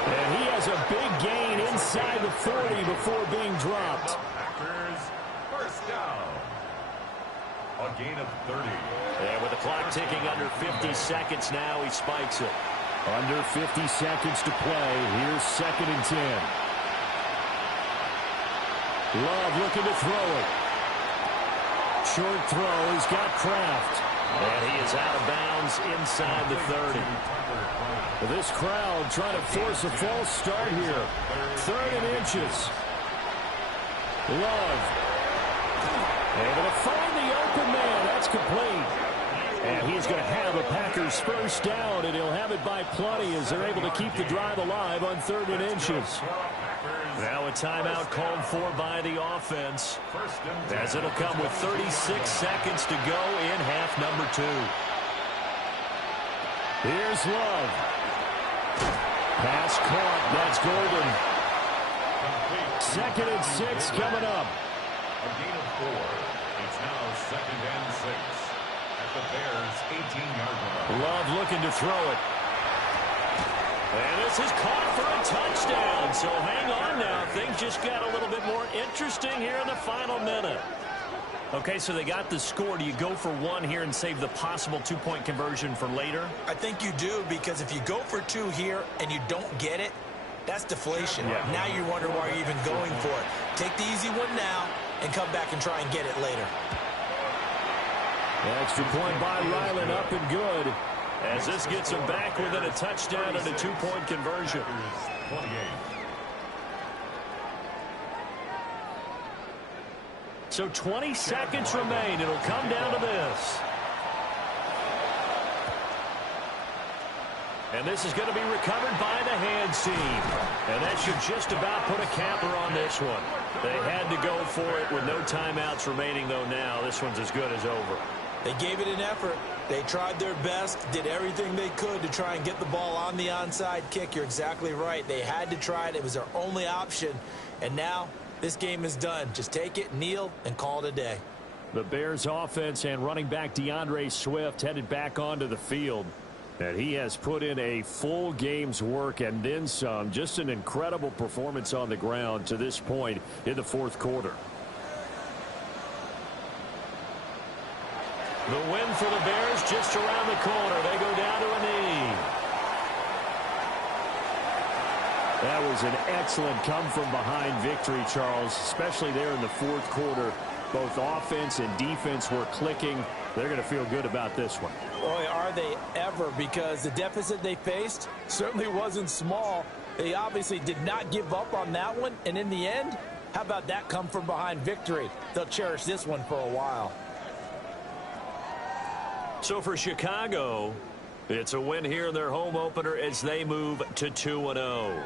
And he has a big gain inside the 40 before being dropped. Packers, first down. A gain of 30. And with the clock ticking under 50 seconds now, he spikes it. Under 50 seconds to play. Here's 2nd and 10. Love looking to throw it. Short throw. He's got Kraft. And he is out of bounds inside the 30. This crowd trying to force a false start here. 3rd and inches. Love. Able to find the open man. That's complete. And he's going to have a Packers first down, and he'll have it by plenty as they're able to keep the drive alive on 3rd and inches. Now a timeout called for by the offense, as it'll come with 36 seconds to go in half number 2. Here's Love. Pass caught. That's Golden. 2nd and 6 coming up. A gain of 4. It's now 2nd and 6 at the Bears' 18-yard line. Love looking to throw it. And this is caught for a touchdown. So hang on now. Things just got a little bit more interesting here in the final minute. Okay, so they got the score. Do you go for one here and save the possible two-point conversion for later? I think you do, because if you go for 2 here and you don't get it, that's deflation. Yeah. Now you wonder why you're even going for it. Take the easy one now and come back and try and get it later. Extra point by Ryland, up and good. As this gets them back within a touchdown and a two-point conversion. 28. So 20 seconds remain. It'll come down to this. And this is going to be recovered by the hands team. And that should just about put a capper on this one. They had to go for it with no timeouts remaining, though now. This one's as good as over. They gave it an effort. They tried their best, did everything they could to try and get the ball on the onside kick. You're exactly right. They had to try it. It was their only option. And now this game is done. Just take it, kneel, and call it a day. The Bears offense and running back DeAndre Swift headed back onto the field. And he has put in a full game's work and then some. Just an incredible performance on the ground to this point in the 4th quarter. The win for the Bears just around the corner. They go down to a knee. That was an excellent come-from-behind victory, Charles, especially there in the 4th quarter. Both offense and defense were clicking. They're going to feel good about this one. Boy, are they ever, because the deficit they faced certainly wasn't small. They obviously did not give up on that one, and in the end, how about that come-from-behind victory? They'll cherish this one for a while. So for Chicago, it's a win here in their home opener as they move to 2-0.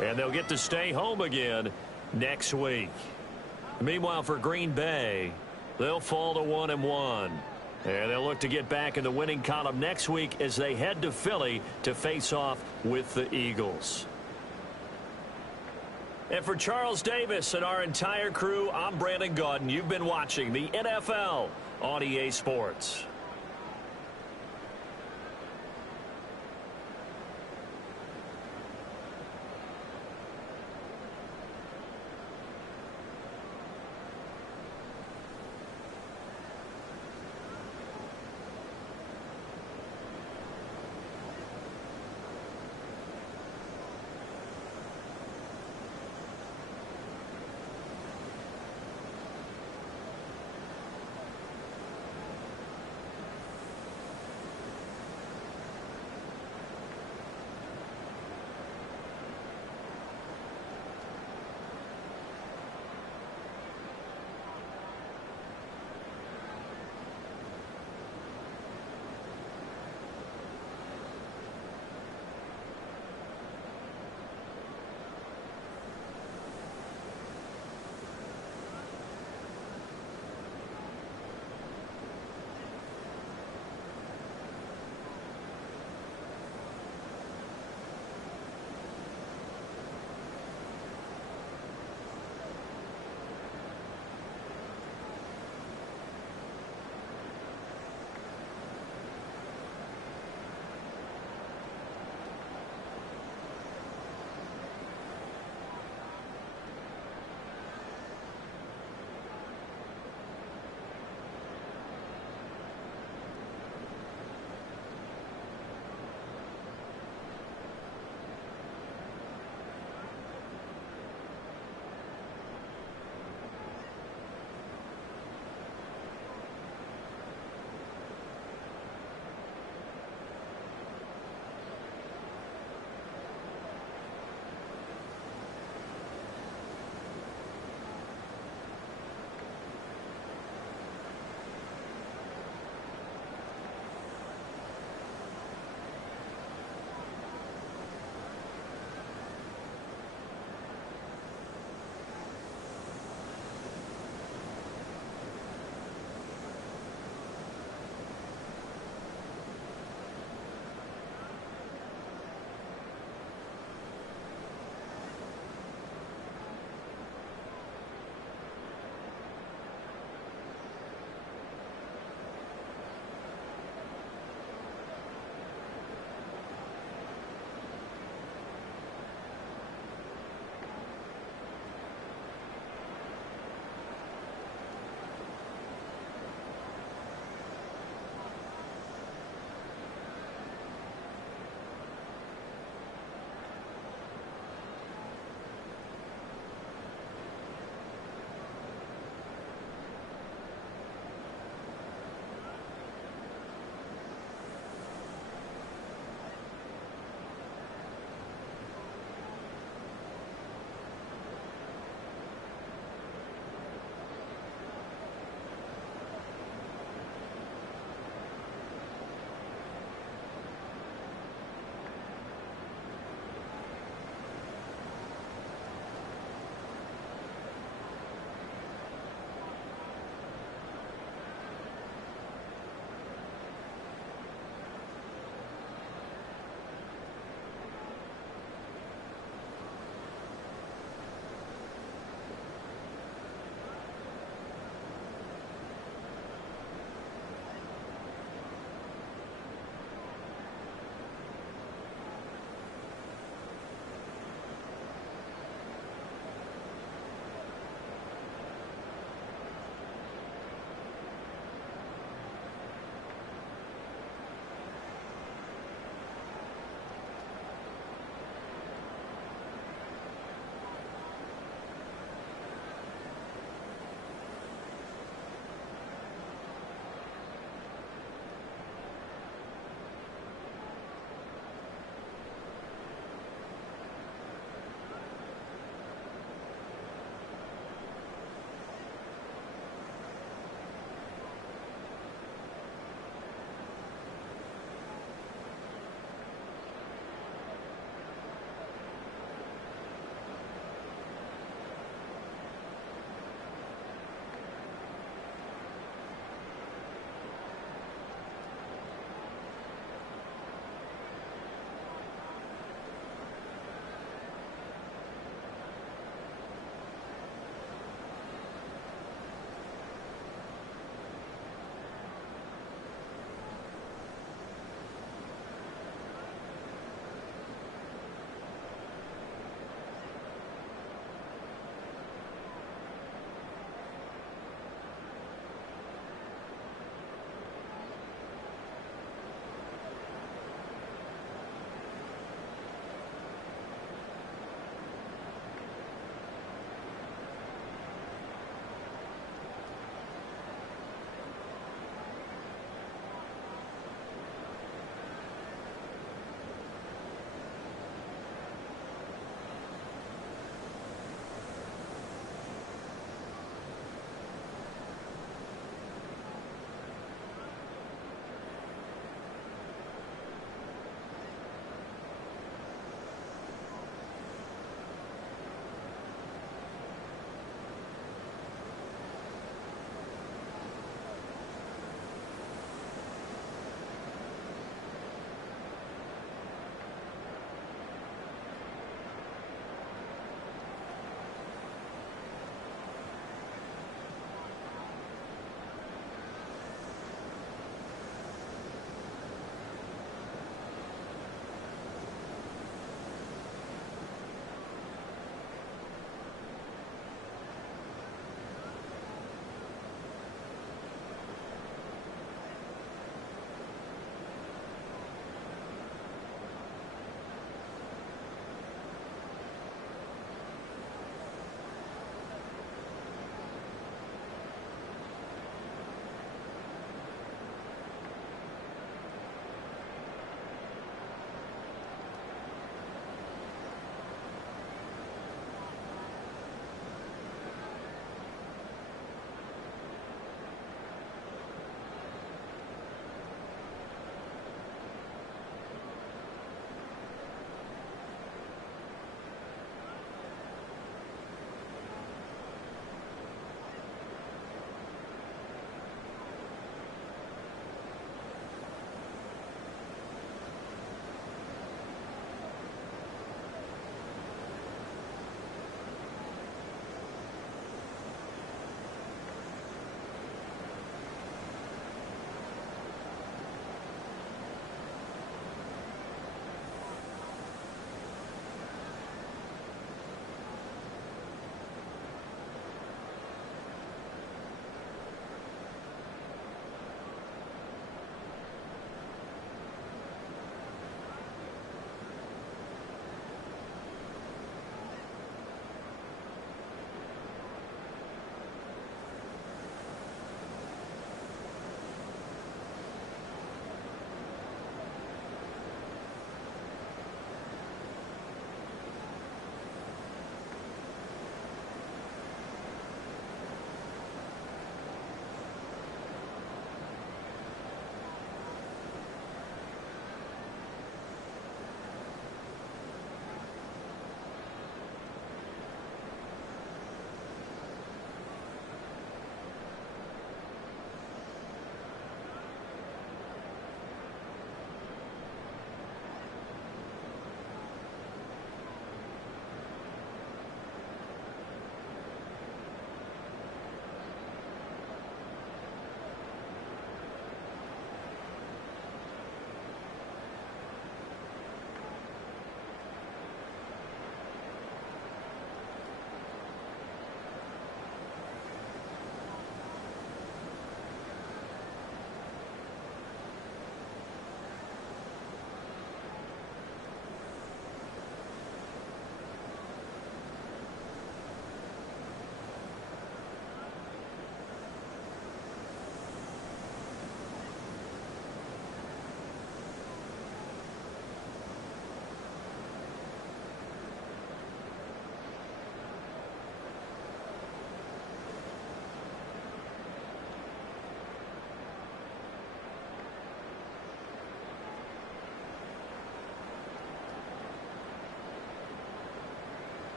And they'll get to stay home again next week. Meanwhile, for Green Bay, they'll fall to 1-1. And they'll look to get back in the winning column next week as they head to Philly to face off with the Eagles. And for Charles Davis and our entire crew, I'm Brandon Gaudin. You've been watching the NFL on EA Sports.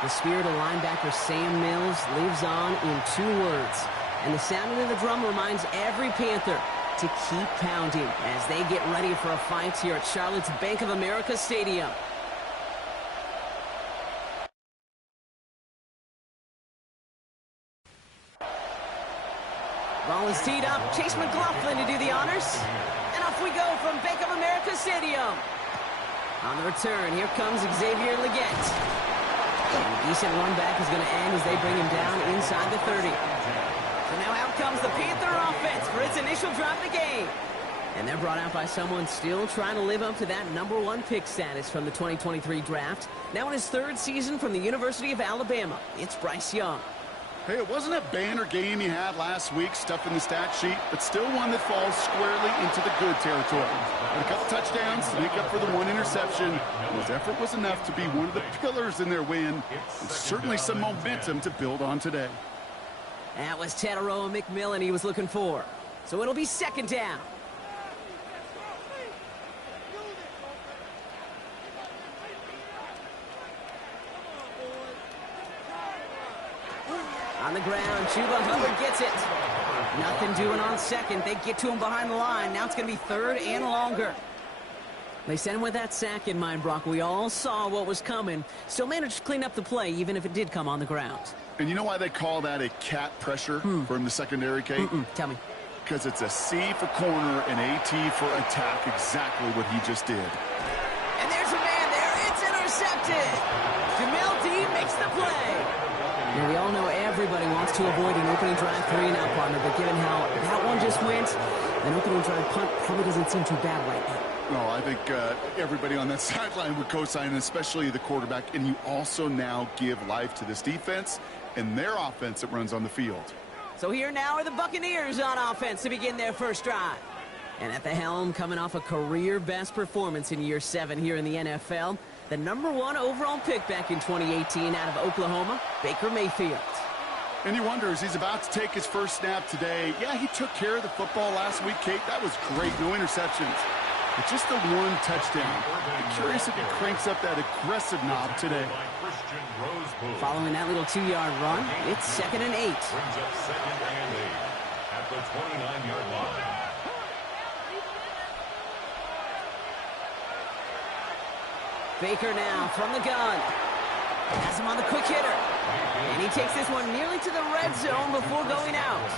The spirit of linebacker Sam Mills lives on in 2 words. And the sounding of the drum reminds every Panther to keep pounding as they get ready for a fight here at Charlotte's Bank of America Stadium. Ball is teed up. Chase McLaughlin to do the honors. And off we go from Bank of America Stadium. On the return, here comes Xavier Leggett. And a decent run back is going to end as they bring him down inside the 30. So now out comes the Panther offense for its initial drive of the game. And they're brought out by someone still trying to live up to that #1 pick status from the 2023 draft. Now in his 3rd season from the University of Alabama, it's Bryce Young. Hey, it wasn't a banner game you had last week, stuff in the stat sheet, but still one that falls squarely into the good territory. Had a couple touchdowns to make up for the 1 interception. His effort was enough to be one of the pillars in their win, and certainly some momentum to build on today. That was Tataroa McMillan he was looking for. So it'll be 2nd down. On the ground, Chuba Hubbard gets it. Nothing doing on 2nd. They get to him behind the line. Now it's going to be 3rd and longer. They sent him with that sack in mind, Brock. We all saw what was coming. Still managed to clean up the play, even if it did come on the ground. And you know why they call that a cat pressure from the secondary, Kate? Tell me. Because it's a C for corner and AT for attack, exactly what he just did. And there's a man there. It's intercepted. Jamel D makes the play. Now, we all know everybody wants to avoid an opening drive 3-and-out partner, but given how that one just went, an opening drive punt probably doesn't seem too bad right now. No, I think everybody on that sideline would co-sign, especially the quarterback. And you also now give life to this defense and their offense that runs on the field. So here now are the Buccaneers on offense to begin their first drive. And at the helm, coming off a career-best performance in year 7 here in the NFL, the #1 overall pick back in 2018 out of Oklahoma, Baker Mayfield. And he wonders, he's about to take his first snap today. Yeah, he took care of the football last week, Kate. That was great. No interceptions. But just the 1 touchdown. I'm curious if he cranks up that aggressive knob today. Following that little 2-yard run, it's 2nd and 8. Brings up 2nd and 8 at the 29-yard line. Baker now from the gun. Has him on the quick hitter. And he takes this one nearly to the red zone before going out.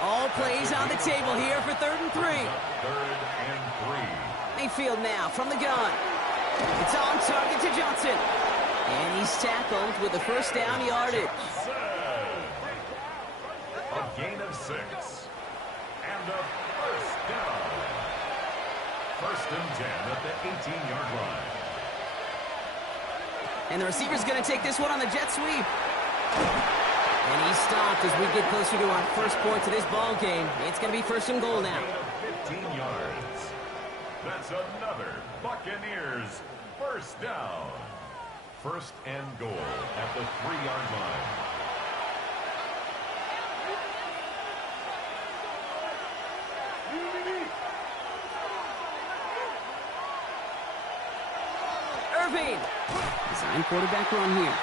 All plays on the table here for 3rd and 3. 3rd and 3. Mayfield now from the gun. It's on target to Johnson. And he's tackled with the first down yardage. A gain of 6. And a first down. 1st and 10 at the 18-yard line. And the receiver's going to take this one on the jet sweep. And he's stopped as we get closer to our first points of this ball game. It's going to be 1st and goal now. 15 yards. That's another Buccaneers first down. 1st and goal at the 3-yard line. Irving. Design quarterback run here.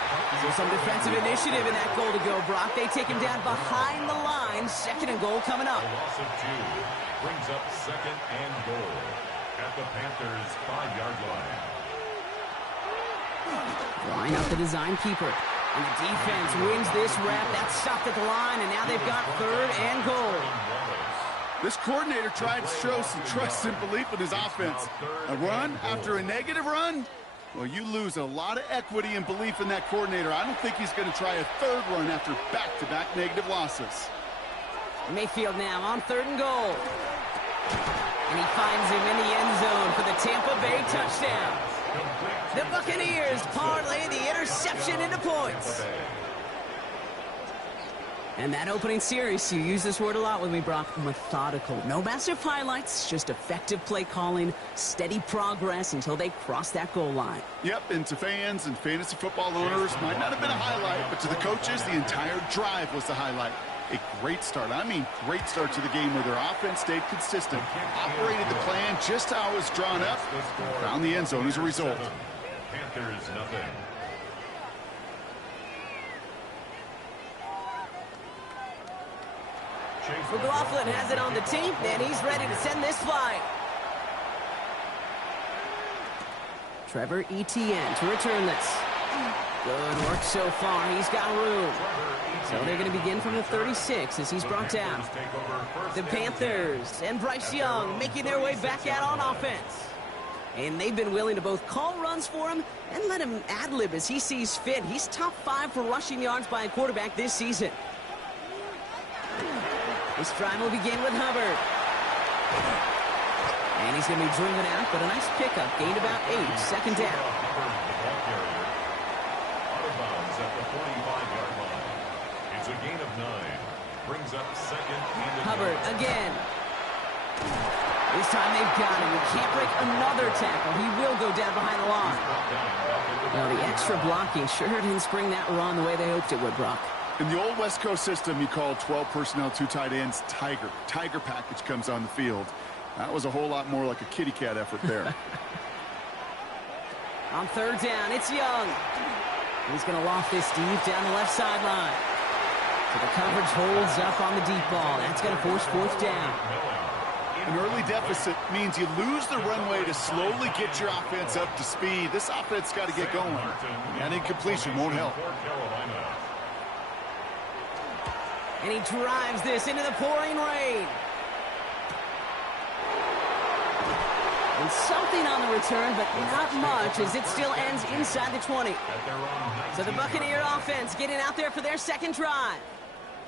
So some defensive initiative in that goal to go, Brock. They take him down behind the line. 2nd and goal coming up. A loss of 2 brings up 2nd and goal at the Panthers' 5-yard line. Line up the design keeper. And the defense wins this rep. That's stopped at the line, and now they've got 3rd and goal. This coordinator tried to show some trust and belief in his offense. A run after a negative run? Well, you lose a lot of equity and belief in that coordinator. I don't think he's going to try a 3rd run after back-to-back negative losses. Mayfield now on 3rd and goal. And he finds him in the end zone for the Tampa Bay touchdown. The Buccaneers parlay the interception into points. And that opening series, you use this word a lot with me, Brock, methodical. No massive highlights, just effective play calling, steady progress until they cross that goal line. Yep, and to fans and fantasy football owners, might not have been a highlight, but to the coaches, the entire drive was the highlight. A great start, I mean great start to the game where their offense stayed consistent, operated the plan just how it was drawn up, found the end zone as a result. Panthers nothing. McLaughlin has it on the team, and he's ready to send this flying. Trevor Etienne to return this. Good work so far. He's got room. So they're going to begin from the 36 as he's brought down. The Panthers and Bryce Young making their way back out on offense. And they've been willing to both call runs for him and let him ad-lib as he sees fit. He's top 5 for rushing yards by a quarterback this season. This drive will begin with Hubbard. And he's going to be driven out, but a nice pickup. Gained about 8, second down. Out of bounds at the 45-yard line. It's a gain of 9. Brings up second and Hubbard again. This time they've got him. He can't break another tackle. He will go down behind the line. Now the extra blocking sure didn't spring that run the way they hoped it would, Brock. In the old West Coast system, you call 12 personnel, 2 tight ends, Tiger. Tiger package comes on the field. That was a whole lot more like a kitty cat effort there. On third down, it's Young. He's going to loft this deep down the left sideline. So the coverage holds up on the deep ball. That's going to force fourth down. An early deficit means you lose the runway to slowly get your offense up to speed. This offense got to get going. And incompletion won't help. And he drives this into the pouring rain. And something on the return, but not much, as it still ends inside the 20. So the Buccaneer offense getting out there for their second drive.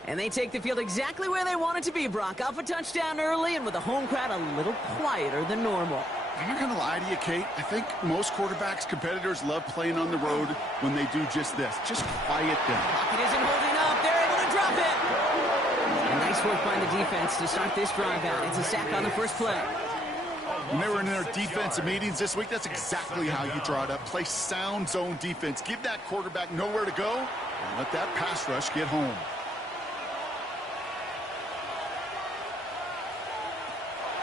And they take the field exactly where they want it to be, Brock. Off a touchdown early, and with the home crowd a little quieter than normal. I'm not going to lie to you, Kate. I think most quarterbacks, competitors love playing on the road when they do just this. Just quiet them. Pocket isn't holding up. They're able to drop it. And nice work by the defense to start this drive out. It's a sack on the first play. When they were in their defensive meetings this week, that's exactly how you draw it up. Play sound zone defense. Give that quarterback nowhere to go, and let that pass rush get home.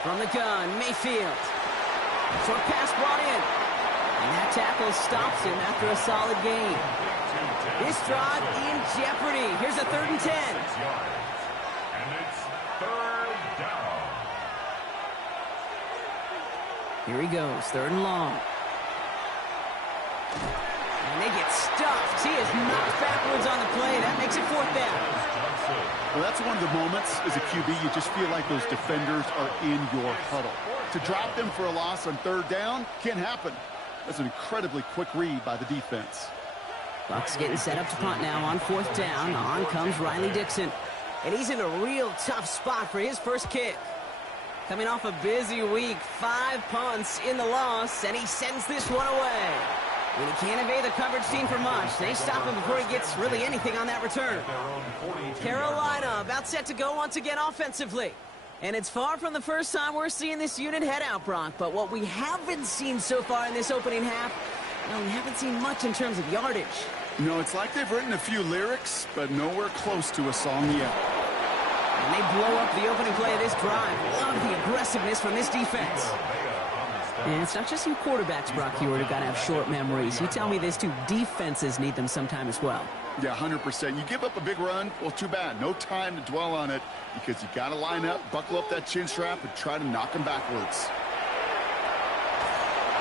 From the gun, Mayfield. Short pass brought in. And that tackle stops him after a solid gain. This drive in jeopardy. Here's a 3rd and 10. And it's 3rd down. Here he goes, 3rd and long. And they get stuffed. He is knocked backwards on the play. That makes it 4th down. Well, that's one of the moments as a QB you just feel like those defenders are in your huddle. To drop them for a loss on 3rd down can't happen. That's an incredibly quick read by the defense. Bucks getting set up to punt now on 4th down. On comes Riley Dixon. And he's in a real tough spot for his first kick. Coming off a busy week, 5 punts in the loss, and he sends this one away. When he can't evade the coverage team for much, they stop him before he gets really anything on that return. Carolina about set to go once again offensively. And it's far from the first time we're seeing this unit head out, Brock. But what we haven't seen so far in this opening half, well, we haven't seen much in terms of yardage. You know, it's like they've written a few lyrics, but nowhere close to a song yet. And they blow up the opening play of this drive. Love the aggressiveness from this defense. And it's not just you quarterbacks, Brock, you already got to have short memories. You tell me this too, defenses need them sometime as well. Yeah, 100%. You give up a big run, well, too bad. No time to dwell on it because you got to line up, buckle up that chin strap, and try to knock them backwards.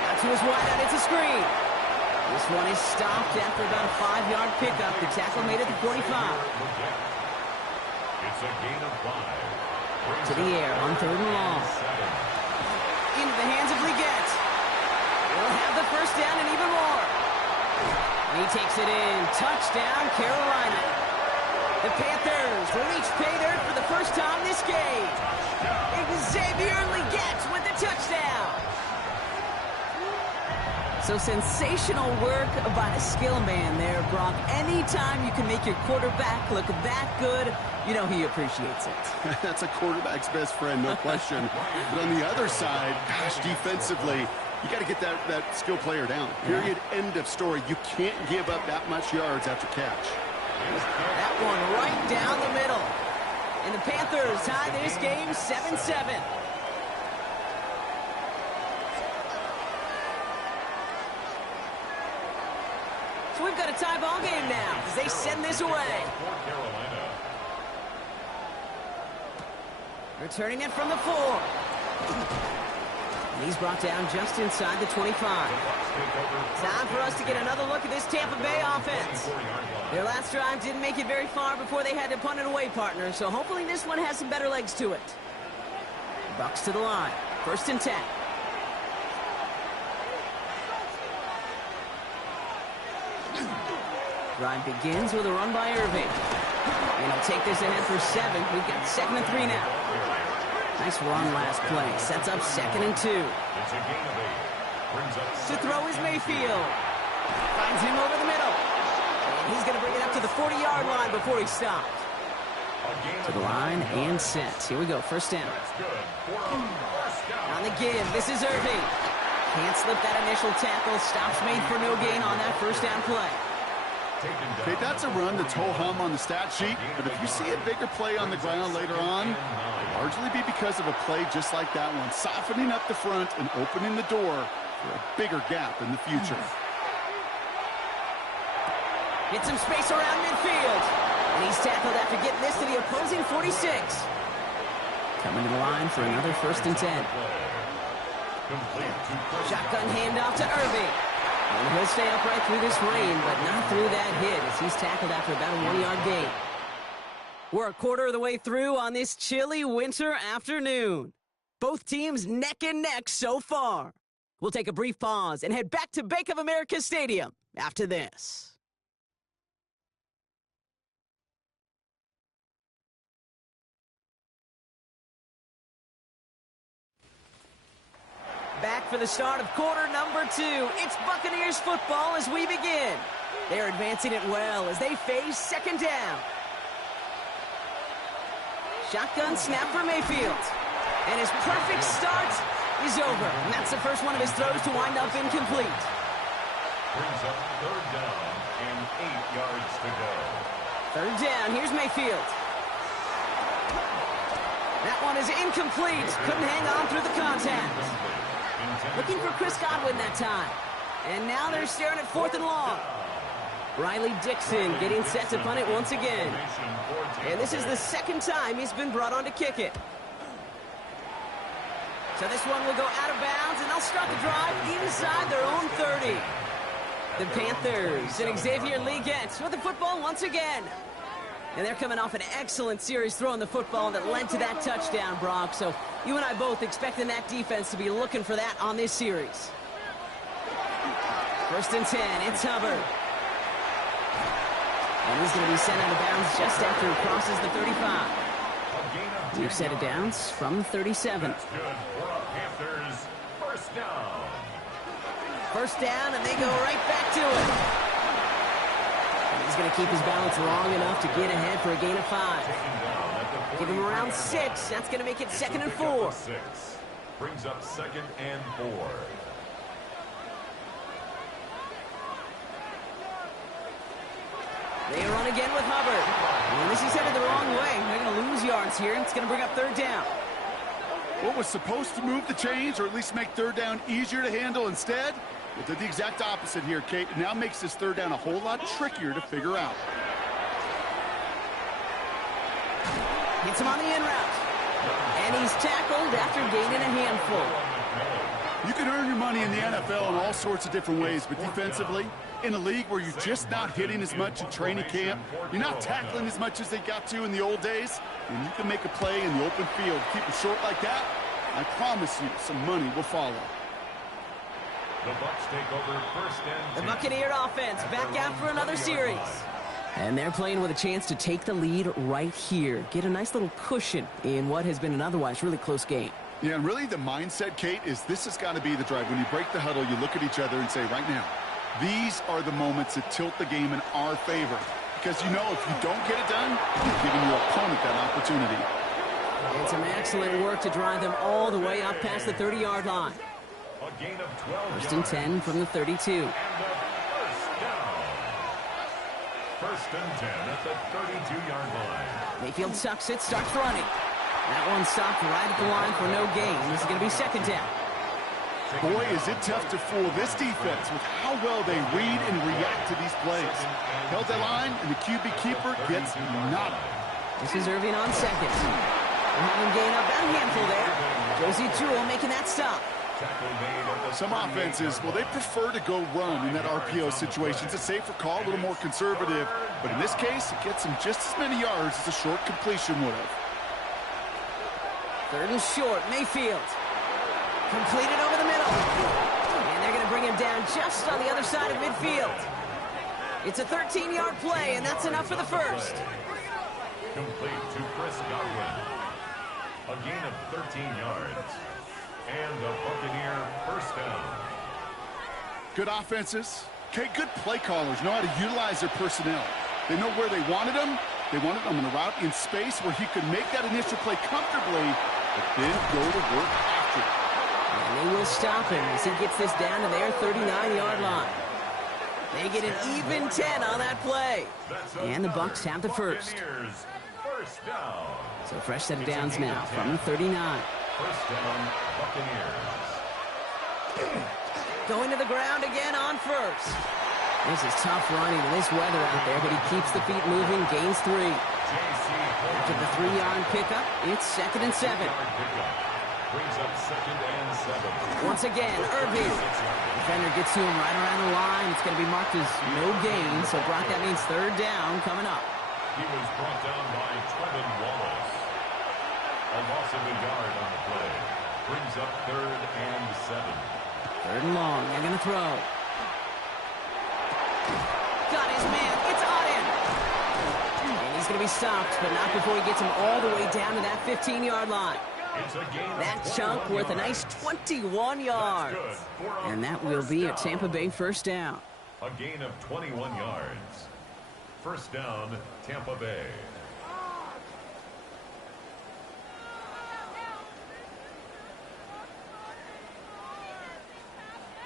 Out to his wideout, it's a screen. This one is stopped after about a 5-yard pickup. The tackle made it to 45. It's a gain of 5. To the air on 3rd and long. Into the hands of Leggett. We'll have the first down and even more. He takes it in. Touchdown, Carolina. The Panthers will each pay dirt for the first time this game. Xavier Leggett with the touchdown. So sensational work by the skill man there, Brock. Anytime you can make your quarterback look that good, you know he appreciates it. That's a quarterback's best friend, no question. But on the other side, gosh, defensively, you got to get that skill player down. Period, end of story. You can't give up that much yards after catch. That one right down the middle. And the Panthers tie this game 7-7. So we've got a tie ball game now as they send this away. Returning it from the 4. And he's brought down just inside the 25. Time for us to get another look at this Tampa Bay offense. Their last drive didn't make it very far before they had to punt it away, partner, so hopefully this one has some better legs to it. Bucks to the line. 1st and 10. Drive begins with a run by Irving. And he'll take this ahead for 7. We've got 2nd and 3 now. Nice run last play. Sets up 2nd and 2. To throw is Mayfield. Finds him over the middle. And he's going to bring it up to the 40-yard line before he stopped. To the line and set. Here we go. 1st down. On the give. This is Irving. Can't slip that initial tackle. Stops made for no gain on that 1st down play. Okay, that's a run that's ho-hum on the stat sheet, but if you see a bigger play on the ground later on, it'll largely be because of a play just like that one, softening up the front and opening the door for a bigger gap in the future. Get some space around midfield. And he's tackled after getting this to the opposing 46. Coming to the line for another 1st and 10. Shotgun handoff to Irving. And he'll stay upright through this rain, but not through that hit as he's tackled after about a 1-yard gain. We're a quarter of the way through on this chilly winter afternoon. Both teams neck and neck so far. We'll take a brief pause and head back to Bank of America Stadium after this. Back for the start of quarter number 2. It's Buccaneers football as we begin. They're advancing it well as they face 2nd down. Shotgun snap for Mayfield. And his perfect start is over. And that's the first one of his throws to wind up incomplete. Brings up 3rd down and 8 yards to go. 3rd down. Here's Mayfield. That one is incomplete. Couldn't hang on through the contact. Looking for Chris Godwin that time. And now they're staring at 4th and long. Riley Dixon getting set to punt it once again. And this is the 2nd time he's been brought on to kick it. So this one will go out of bounds, and they'll start the drive inside their own 30. The Panthers and Xavier Legette with the football once again. And they're coming off an excellent series throwing the football that led to that touchdown, Brock. So you and I both expecting that defense to be looking for that on this series. 1st and 10, it's Hubbard. And he's going to be sent out of bounds just after he crosses the 35. We've set it down from the 37. That's good for a Panthers 1st down. 1st down, and they go right back to it. He's going to keep his balance long enough to get ahead for a gain of 5. Give him around 6. That's going to make it 2nd and 4. 6. Brings up 2nd and 4. They run again with Hubbard. And this is headed the wrong way. They're going to lose yards here, and it's going to bring up 3rd down. What was supposed to move the chains or at least make 3rd down easier to handle instead? It did the exact opposite here, Kate. It now makes this 3rd down a whole lot trickier to figure out. Hits him on the in route. And he's tackled after gaining a handful. You can earn your money in the NFL in all sorts of different ways, but defensively, in a league where you're just not hitting as much in training camp, you're not tackling as much as they got to in the old days, and you can make a play in the open field. Keep it short like that, I promise you some money will follow. The Bucs take over 1st and 10. The Buccaneer offense back out for another series. And they're playing with a chance to take the lead right here. Get a nice little cushion in what has been an otherwise really close game. Yeah, and really the mindset, Kate, is this has got to be the drive. When you break the huddle, you look at each other and say, right now, these are the moments that tilt the game in our favor. Because you know if you don't get it done, you're giving your opponent that opportunity. And some excellent work to drive them all the way up past the 30-yard line. A gain of 12 1st and 10 from the 32. And a 1st down. 1st and 10 at the 32-yard line. Mayfield sucks it, starts running. That one stopped right at the line for no gain. This is going to be 2nd down. Boy, is it tough to fool this defense with how well they read and react to these plays. Held that line, and the QB keeper gets nada. This is Irving on 2nd. We'll have him gain up about a handful there. Josie Jewell making that stop. Some offenses, well, they prefer to go run in that RPO situation. It's a safer call, a little more conservative. But in this case, it gets them just as many yards as a short completion would have. 3rd and short, Mayfield. Completed over the middle. And they're going to bring him down just on the other side of midfield. It's a 13-yard play, and that's enough for the first. Complete to Chris Godwin. A gain of 13 yards. And the Buccaneer first down. Good offenses. Okay, good play callers know how to utilize their personnel. They know where they wanted him. They wanted him on a route in space where he could make that initial play comfortably, but then go to work after it. And they will stop him as he gets this down to their 39-yard line. They get an even 10 on that play. And the Bucs have the first. First down. So fresh set of downs now from the 39. First down, Buccaneers. Going to the ground again on first. This is tough running in this weather out there, but he keeps the feet moving, gains 3. After the 3-yard pickup, it's 2nd and 7. Brings up 2nd and 7. Once again, Irving. Defender gets to him right around the line. It's going to be marked as no gain, so Brock, that means 3rd down coming up. He was brought down by Trevin Wallace. A loss of a yard on the play. Brings up 3rd and 7. 3rd and long. They're going to throw. Got his man. It's on him. And he's going to be stopped, but not before he gets him all the way down to that 15-yard line. That chunk worth a nice 21 yards. And that will be a Tampa Bay first down. A gain of 21 yards. First down, Tampa Bay.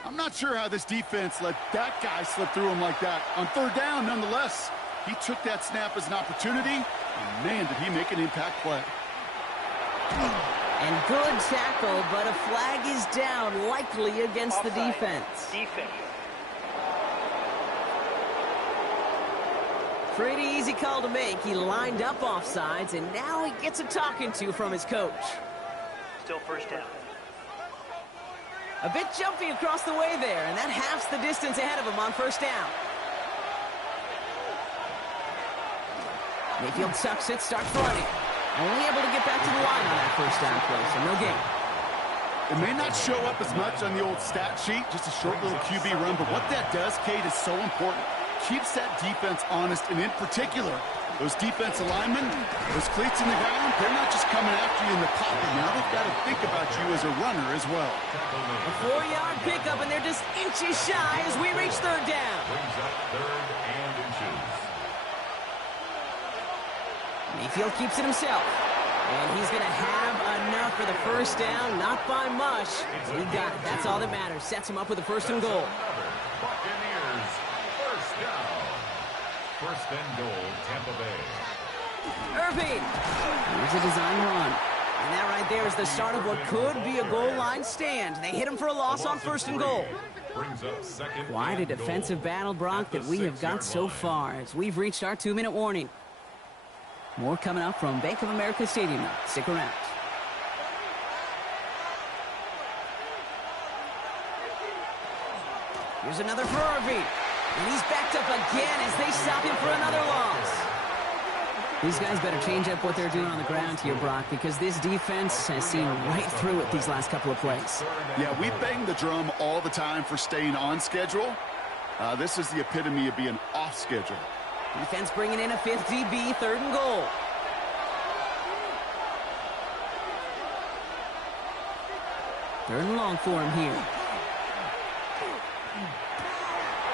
I'm not sure how this defense let that guy slip through him like that. On 3rd down, nonetheless, he took that snap as an opportunity, and man, did he make an impact play. And good tackle, but a flag is down, likely against the defense. Pretty easy call to make. He lined up offsides, and now he gets a talking to from his coach. Still first down. A bit jumpy across the way there, and that halves the distance ahead of him on first down. Mayfield sucks it, starts running. Only able to get back to the line on that first down play, so no gain. It may not show up as much on the old stat sheet, just a short little QB run, but what that does, Kate, is so important. Keeps that defense honest, and in particular, those defensive linemen, those cleats in the ground, they're not just coming after you in the pocket. Now they've got to think about you as a runner as well. A 4-yard pickup, and they're just inches shy as we reach 3rd down. Brings up 3rd and inches. Mayfield keeps it himself. And he's going to have enough for the first down, not by much. He got it. That's all that matters. Sets him up with a 1st and goal. Buccaneers, first down. 1st and goal, Tampa Bay. Irving. Here's a design run. And that right there is the start of what could be a goal line stand. They hit him for a loss on 1st and goal. Brings up 2nd. Quite a defensive battle, Brock, that we have got so far as we've reached our 2-minute warning. More coming up from Bank of America Stadium now. Stick around. Here's another for Irving. And he's backed up again as they stop him for another loss. These guys better change up what they're doing on the ground here, Brock, because this defense has seen right through it these last couple of plays. Yeah, we bang the drum all the time for staying on schedule. This is the epitome of being off schedule. Defense bringing in a 5th DB, 3rd and goal. Third and long for him here.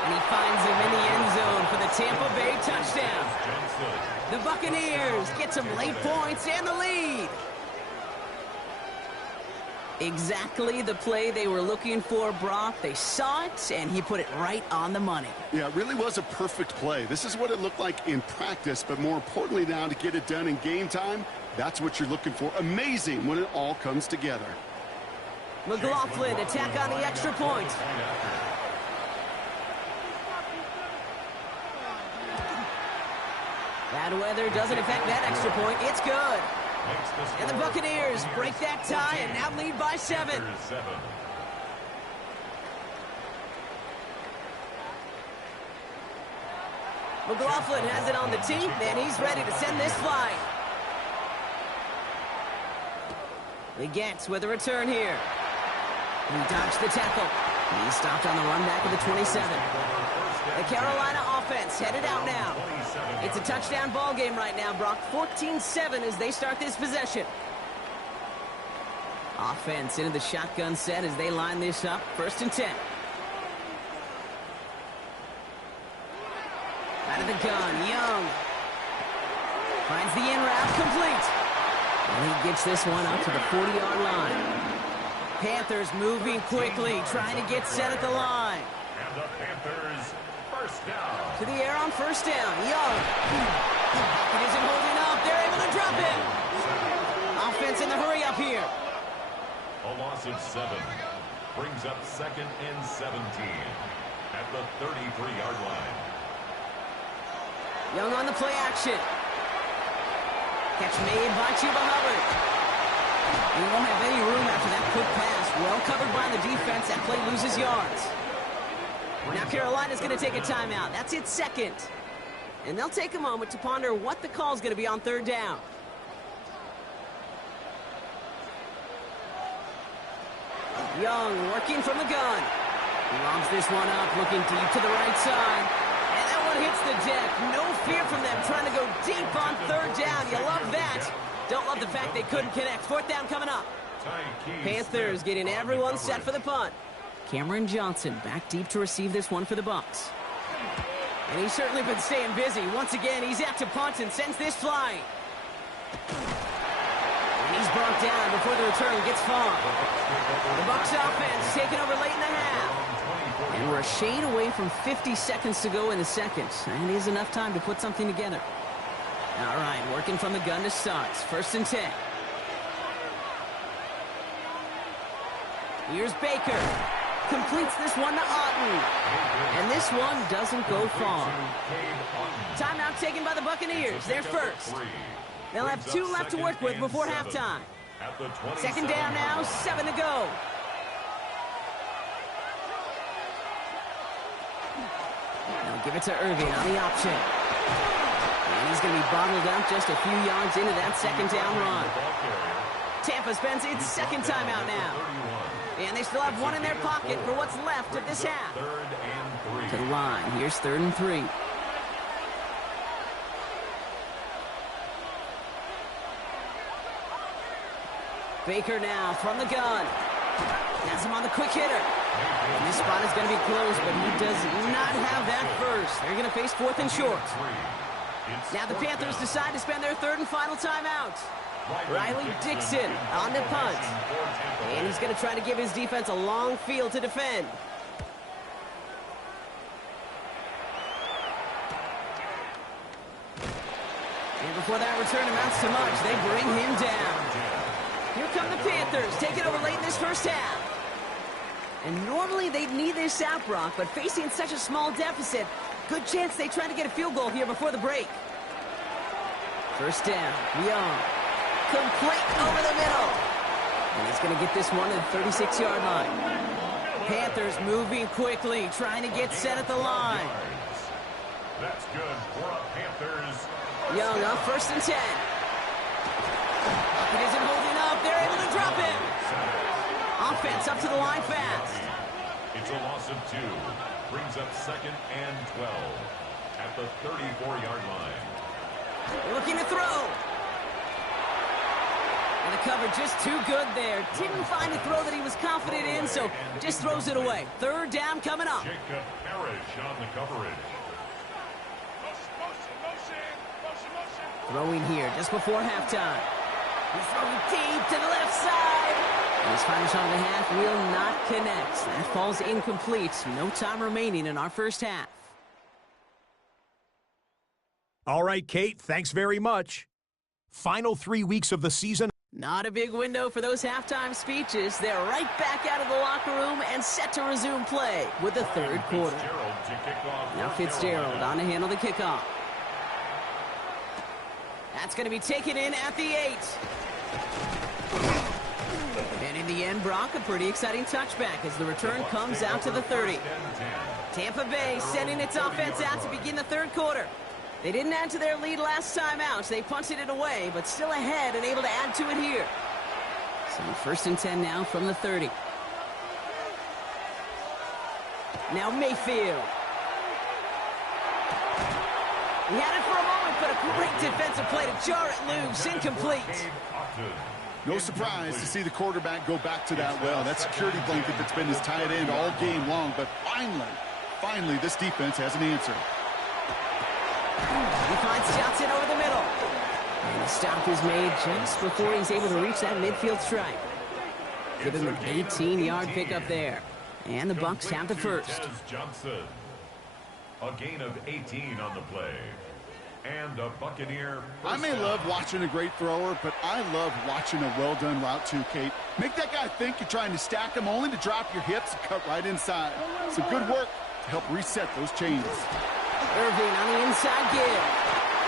And he finds him in the end zone for the Tampa Bay touchdown. The Buccaneers get some late points and the lead. Exactly the play they were looking for, Brock. They saw it, and he put it right on the money. Yeah, it really was a perfect play. This is what it looked like in practice, but more importantly now to get it done in game time, that's what you're looking for. Amazing when it all comes together. McLaughlin to tack on the extra point. Bad weather doesn't affect that extra point. It's good. And the Buccaneers break that tie and now lead by 7. McLaughlin has it on the tee, and he's ready to send this flying. Leggett with a return here. He dodged the tackle. He's stopped on the run back of the 27. The Carolina offense headed out now. It's a touchdown ball game right now, Brock. 14-7 as they start this possession. Offense into the shotgun set as they line this up. 1st and 10. Out of the gun, Young. Finds the in route, complete. And he gets this one up to the 40-yard line. Panthers moving quickly, trying to get set at the line. And the Panthers, first down. To the air on 1st down, Young. It isn't holding up, they're able to drop it. Offense in the hurry up here. A loss of 7 brings up 2nd and 17 at the 33-yard line. Young on the play action. Catch made by Chuba Hubbard. He won't have any room after that quick pass. Well covered by the defense. That play loses yards. Now Carolina's going to take a timeout. That's its 2nd. And they'll take a moment to ponder what the call's going to be on 3rd down. Young working from the gun. He lobs this one up, looking deep to the right side. And that one hits the deck. No fear from them trying to go deep on 3rd down. You love that. Don't love the fact they couldn't connect. 4th down coming up. Panthers getting everyone set for the punt. Cameron Johnson back deep to receive this one for the Bucs. And he's certainly been staying busy. Once again, he's out to punt and sends this flying. And he's brought down before the return gets far. The Bucs offense taking over late in the half. And we're a shade away from 50 seconds to go in the 2nd. And it is enough time to put something together. All right, working from the gun to start. 1st and 10. Here's Baker. Completes this one to Otten. And this one doesn't go far. Timeout taken by the Buccaneers. They're first. They'll have 2 left to work with before halftime. 2nd down now, 7 to go. They'll give it to Irving on the option. And he's going to be bottled up just a few yards into that 2nd down run. Tampa spends its 2nd timeout now. And they still have 1 in their pocket for what's left of this half. To the line. Here's 3rd and 3. Baker now from the gun. Has him on the quick hitter. And this spot is going to be close, but he does not have that first. They're going to face 4th and short. Now the Panthers decide to spend their 3rd and final timeout. Riley Dixon on the punt. And he's going to try to give his defense a long field to defend. And before that return amounts to much, they bring him down. Here come the Panthers, taking over late in this 1st half. And normally they'd need this out, Brock, but facing such a small deficit, good chance they try to get a field goal here before the break. 1st down, Young. Complete over the middle. And he's going to get this one at the 36-yard line. Panthers moving quickly, trying to get set at the line. That's good for a Panthers. Young up 1st and 10. It isn't holding up. They're able to drop it. Offense up to the line fast. It's a loss of 2. Brings up 2nd and 12 at the 34-yard line. Looking to throw. And the cover just too good there. Didn't find a throw that he was confident in, so just throws it away. 3rd down coming up. Jacob Parrish on the coverage. Throwing here just before halftime. He's throwing deep to the left side. And his final shot of the half will not connect. That falls incomplete. No time remaining in our 1st half. All right, Kate, thanks very much. Final 3 weeks of the season. Not a big window for those halftime speeches. They're right back out of the locker room and set to resume play with the 3rd quarter. Now Fitzgerald on to handle the kickoff. That's going to be taken in at the 8. And in the end, Brock, a pretty exciting touchback as the return comes out to the 30. Tampa Bay sending its offense out to begin the third quarter. They didn't add to their lead last time out. They punted it away, but still ahead and able to add to it here. So first and 10 now from the 30. Now Mayfield. He had it for a moment, but a great defensive play to jar it loose. Incomplete. No surprise to see the quarterback go back to that well. That security blanket that's been his tight end all game long. But finally, this defense has an answer. He finds Johnson over the middle. And the stop is made just before he's able to reach that midfield strike. Give him an 18-yard pickup there. And the Bucs have the first. Johnson. A gain of 18 on the play. And a Buccaneer. I may love watching a great thrower, but I love watching a well-done route too, Kate. Make that guy think you're trying to stack him only to drop your hips and cut right inside. Some good work to help reset those chains. Irving on the inside give.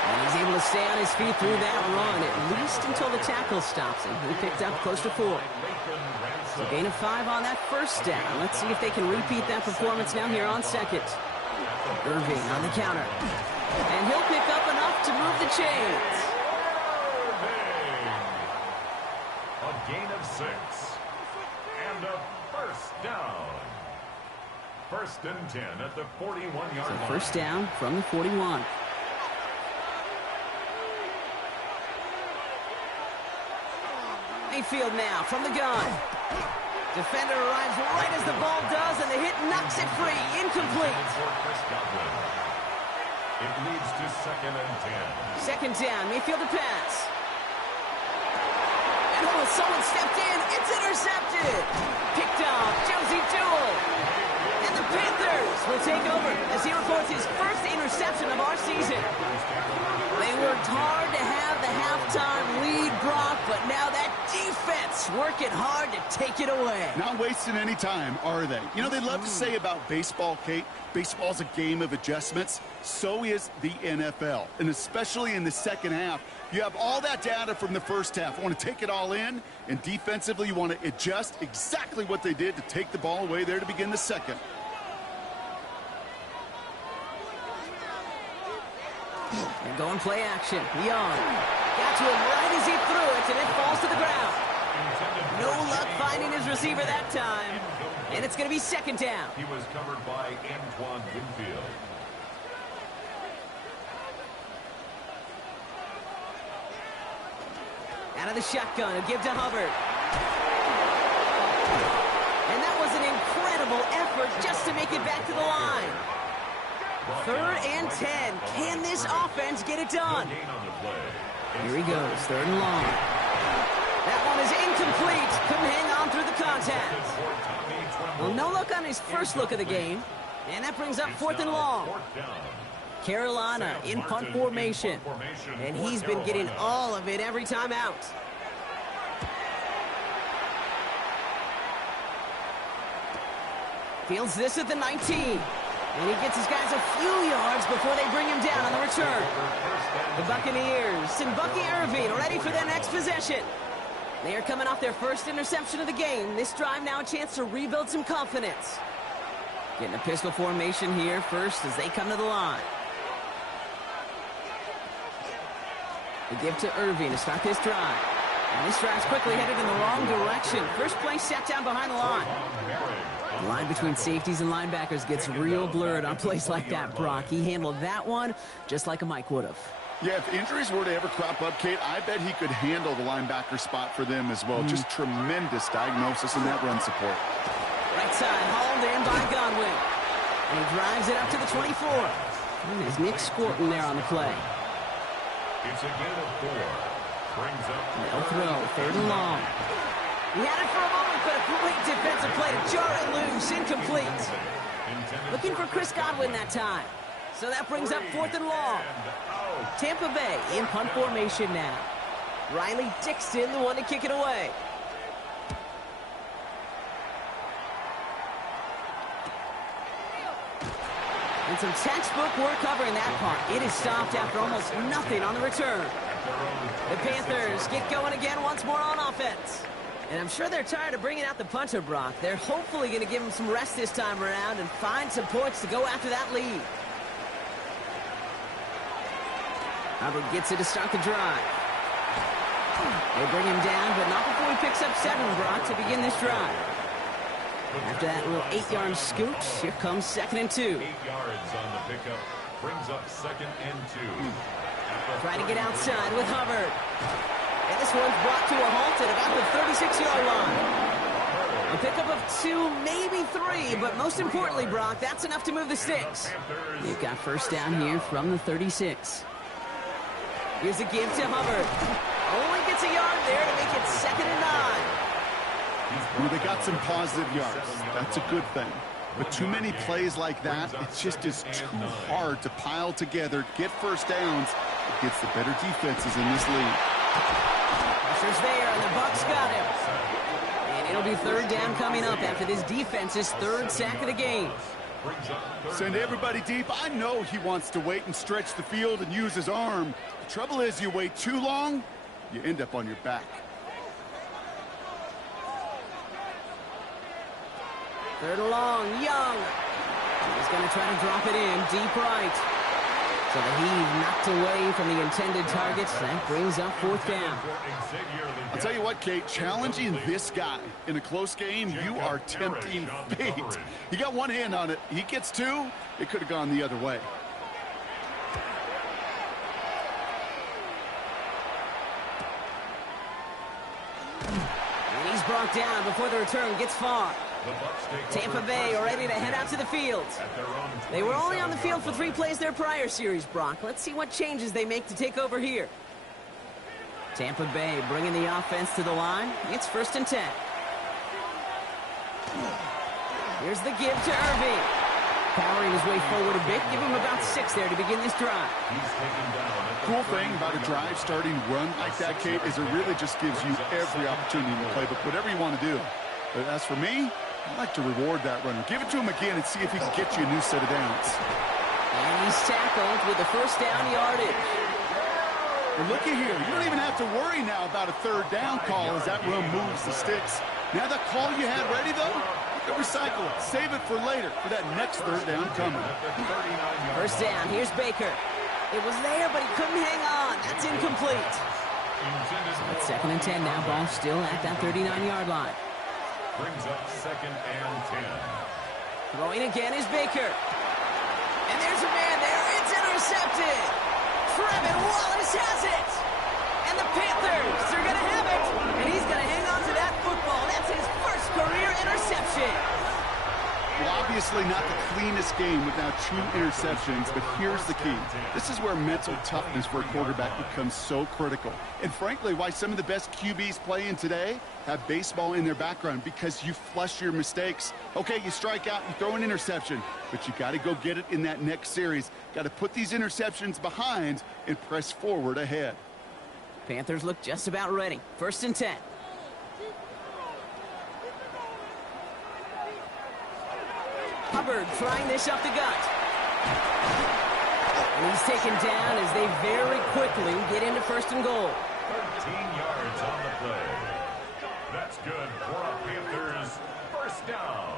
And he's able to stay on his feet through that run, at least until the tackle stops him. He picked up close to 4. So gain of 5 on that first down. Let's see if they can repeat that performance now here on second. Irving on the counter. And he'll pick up enough to move the chains. A gain of 6. And a first down. First and 10 at the 41-yard line. First down from the 41. Mayfield now from the gun. Defender arrives right as the ball does, and the hit knocks it free. Incomplete. It leads to second and 10. Second down, Mayfield to pass. And oh, someone stepped in. It's intercepted. Picked off, Josie Jewell. And the Panthers will take over as he records his first interception of our season. They worked hard to have the halftime lead, Brock, but now that defense working hard to take it away. Not wasting any time, are they? You know, they love to say about baseball, Kate, baseball's a game of adjustments. So is the NFL, and especially in the second half. You have all that data from the first half. You want to take it all in, and defensively you want to adjust exactly what they did to take the ball away there to begin the second. And going play action. Young got to him right as he threw it, and it falls to the ground. No luck finding his receiver that time. And it's going to be second down. He was covered by Antoine Winfield. Out of the shotgun, a give to Hubbard. And that was an incredible effort just to make it back to the line. Third and 10. Can this offense get it done? Here he goes, third and long. That one is incomplete. Couldn't hang on through the contact. Well, no look on his first look of the game. And that brings up fourth and long. Carolina in punt formation. And he's been getting all of it every time out. Fields this at the 19. And he gets his guys a few yards before they bring him down on the return. The Buccaneers and Bucky Irving ready for their next possession. They are coming off their first interception of the game. This drive now a chance to rebuild some confidence. Getting a pistol formation here first as they come to the line. The give to Irving to start this drive. And this drive's quickly headed in the wrong direction. First play set down behind the line. The line between safeties and linebackers gets real blurred on plays like that, Brock. He handled that one just like a Mike would have. Yeah, if injuries were to ever crop up, Kate, I bet he could handle the linebacker spot for them as well. Just tremendous diagnosis in that run support. Right side, hauled in by Godwin. And he drives it up to the 24. And there's Nick Scorton there on the play. It's a gain of 4. Brings up They'll throw, third and long. He had it for a moment, but a great defensive play to jar it loose, incomplete. Looking for Chris Godwin that time. So that brings up fourth and long. Tampa Bay in punt formation now. Riley Dixon, the one to kick it away. And some textbook work covering that punt. It is stopped after almost nothing on the return. The Panthers get going again once more on offense. And I'm sure they're tired of bringing out the punter, Brock. They're hopefully going to give him some rest this time around and find some points to go after that lead. Hubbard gets it to start the drive. They bring him down, but not before he picks up 7, Brock, to begin this drive. After that little 8-yard scoot, here comes 2nd and 2. 8 yards on the pickup. Brings up 2nd and 2. Trying to get outside with Hubbard. And this one's brought to a halt at about the 36-yard line. A pickup of 2, maybe 3, but most importantly, Brock, that's enough to move the sticks. They've got first down here from the 36. Here's a give to Hubbard. Only gets a yard there to make it 2nd and 9. Well, they got some positive yards. That's a good thing. But too many plays like that, it just is too hard to pile together, get first downs against the better defenses in this league. Pressure's there, and the Bucs got him. And it'll be 3rd down coming up after this defense's 3rd sack of the game. Send everybody deep. I know he wants to wait and stretch the field and use his arm. The trouble is, you wait too long, you end up on your back. 3rd and long, Young. He's going to try to drop it in deep right. So the heave knocked away from the intended target. That brings up 4th down. I'll tell you what, Kate, challenging this guy in a close game, you are tempting fate. He got one hand on it. He gets 2. It could have gone the other way. And he's brought down before the return gets far. Tampa Bay are ready to head out to the field. They were only on the field for 3 plays their prior series, Brock. Let's see what changes they make to take over here. Tampa Bay bringing the offense to the line. It's 1st and 10. Here's the give to Irving. Powering his way forward a bit. Give him about 6 there to begin this drive. Cool thing about a drive starting run like that, Kate, is it really just gives you every opportunity to play, but whatever you want to do. But as for me, I like to reward that runner. Give it to him again and see if he can get you a new set of downs. And he's tackled with the 1st down yardage. Well, looky here. You don't even have to worry now about a 3rd down call as that run moves the sticks. Now that call you had ready, though, you can recycle it. Save it for later for that next 3rd down coming. 1st down. Here's Baker. It was there, but he couldn't hang on. That's incomplete. So it's 2nd and 10 now. Ball still at that 39-yard line. Brings up 2nd and 10. Throwing again is Baker. And there's a man there. It's intercepted. Trevin Wallace has it. And the Panthers are going to have it. And he's going to hang on to that football. That's his 1st career interception. Well, obviously not the cleanest game without 2 interceptions, but here's the key. This is where mental toughness for a quarterback becomes so critical. And frankly, why some of the best QBs playing today have baseball in their background, because you flush your mistakes. Okay, you strike out, you throw an interception, but you got to go get it in that next series. Got to put these interceptions behind and press forward ahead. Panthers look just about ready. 1st and 10. Hubbard trying this up the gut. And he's taken down as they very quickly get into 1st and goal. 13 yards on the play. That's good for a Panthers 1st down.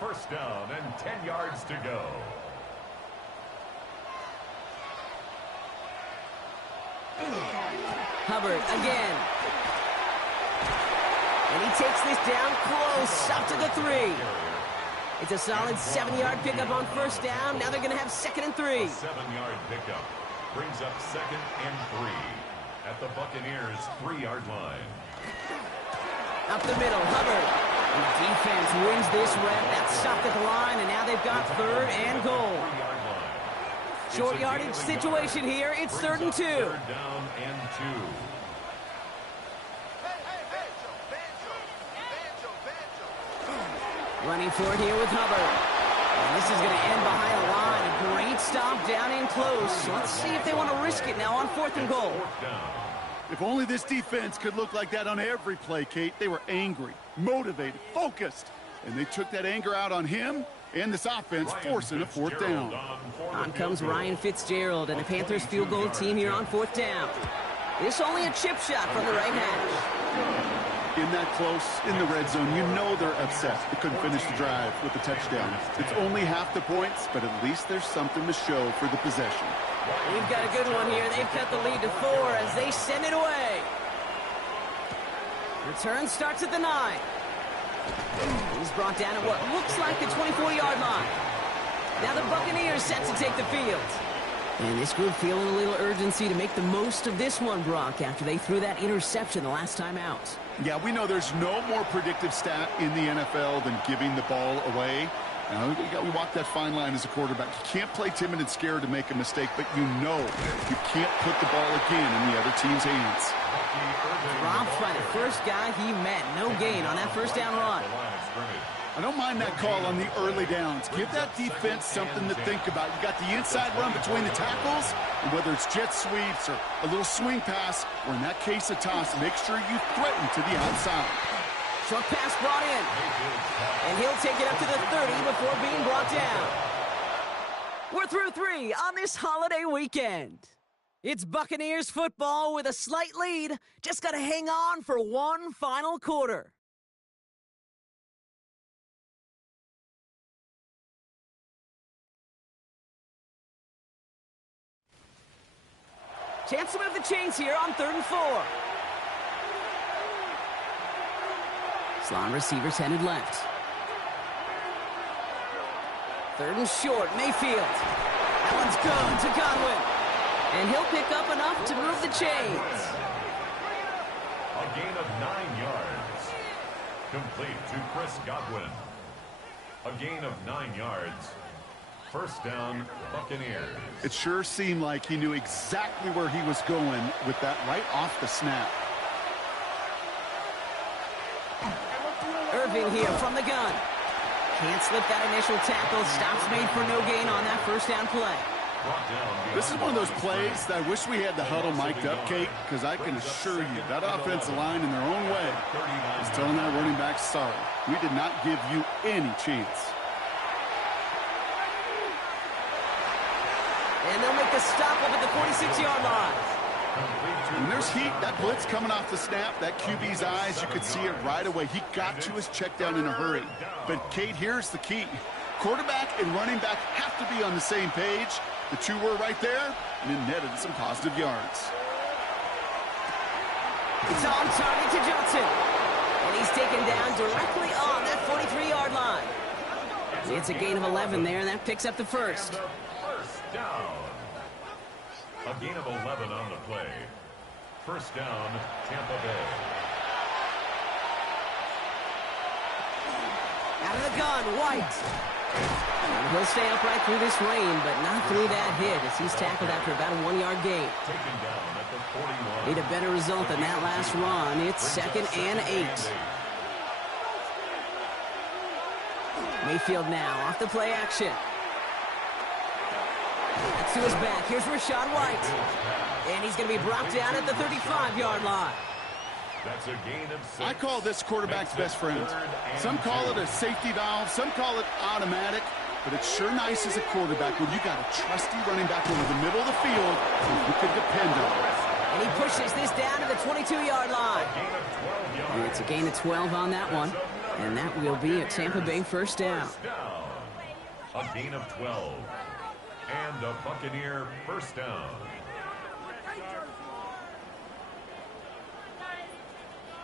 1st down and 10 yards to go. Hubbard again. And he takes this down close, up to the 3. It's a solid 7-yard pickup on 1st down. Now they're going to have 2nd and 3. 7-yard pickup brings up 2nd and 3 at the Buccaneers 3-yard line. Up the middle, Hubbard. And the defense wins this rep. That's stopped at the line, and now they've got 3rd and goal. Short yardage situation here. It's 3rd and 2. 3rd down and 2. Running for it here with Hubbard. And this is going to end behind the line. A great stop down in close. Let's see if they want to risk it now on 4th and goal. If only this defense could look like that on every play, Kate. They were angry, motivated, focused. And they took that anger out on him, And this offense forcing a fourth down. On comes Ryan Fitzgerald and the Panthers field goal team here on fourth down. This only a chip shot from the right hash. In that close, in the red zone, you know they're upset. They couldn't finish the drive with the touchdown. It's only half the points, but at least there's something to show for the possession. We've got a good one here. They've cut the lead to 4 as they send it away. Return starts at the 9. He's brought down at what looks like the 24-yard line. Now the Buccaneers set to take the field. And this group feeling a little urgency to make the most of this one, Brock, after they threw that interception the last time out. Yeah, we know there's no more predictive stat in the NFL than giving the ball away. We walk that fine line as a quarterback. You can't play timid and scared to make a mistake, but you know you can't put the ball again in the other team's hands. Dropped by the first guy he met. No gain on that first down run. I don't mind that call on the early downs. Give that defense something to think about. You got the inside run between the tackles, and whether it's jet sweeps or a little swing pass, or in that case a toss, make sure you threaten to the outside. Short pass brought in. And he'll take it up to the 30 before being brought down. We're through 3 on this holiday weekend. It's Buccaneers football with a slight lead. Just got to hang on for one final quarter. Chance to move the chains here on 3rd and 4. Slot receivers headed left. 3rd and short, Mayfield. That one's good to Godwin. And he'll pick up enough to move the chains. A gain of 9 yards. Complete to Chris Godwin. A gain of 9 yards. First down, Buccaneers. It sure seemed like he knew exactly where he was going with that right off the snap. Irving here from the gun. Can't slip that initial tackle. Stops made for no gain on that first down play. This is one of those plays that I wish we had the huddle mic'd up, Kate, because I can assure you that offensive line in their own way is telling that running back, sorry, we did not give you any chance. And they'll make the stop up at the 46-yard line. When there's heat, that blitz coming off the snap, that QB's eyes, you could see it right away. He got to his check down in a hurry. But, Kate, here's the key. Quarterback and running back have to be on the same page. The two were right there, and it netted some positive yards. It's on target to Johnson. And he's taken down directly on that 43-yard line. It's a gain of 11 there, and that picks up the first. First down. A gain of 11 on the play. First down, Tampa Bay. Out of the gun, White. And he'll stay upright through this rain, but not through that hit as he's tackled after about a 1-yard gain. Taken down at the 41. Need a better result than that last run. It's 2nd and 8. Mayfield now off the play action. That's to his back. Here's Rachaad White. And he's going to be brought down at the 35-yard line. That's a gain of 6. I call this quarterback's best friend. Some call it a safety valve, some call it automatic, but it's sure nice as a quarterback when you got a trusty running back over the middle of the field who you can depend on. And he pushes this down to the 22-yard line. And it's a gain of 12 on that one. And that will be a Tampa Bay first down. A gain of 12. And a Buccaneer first down.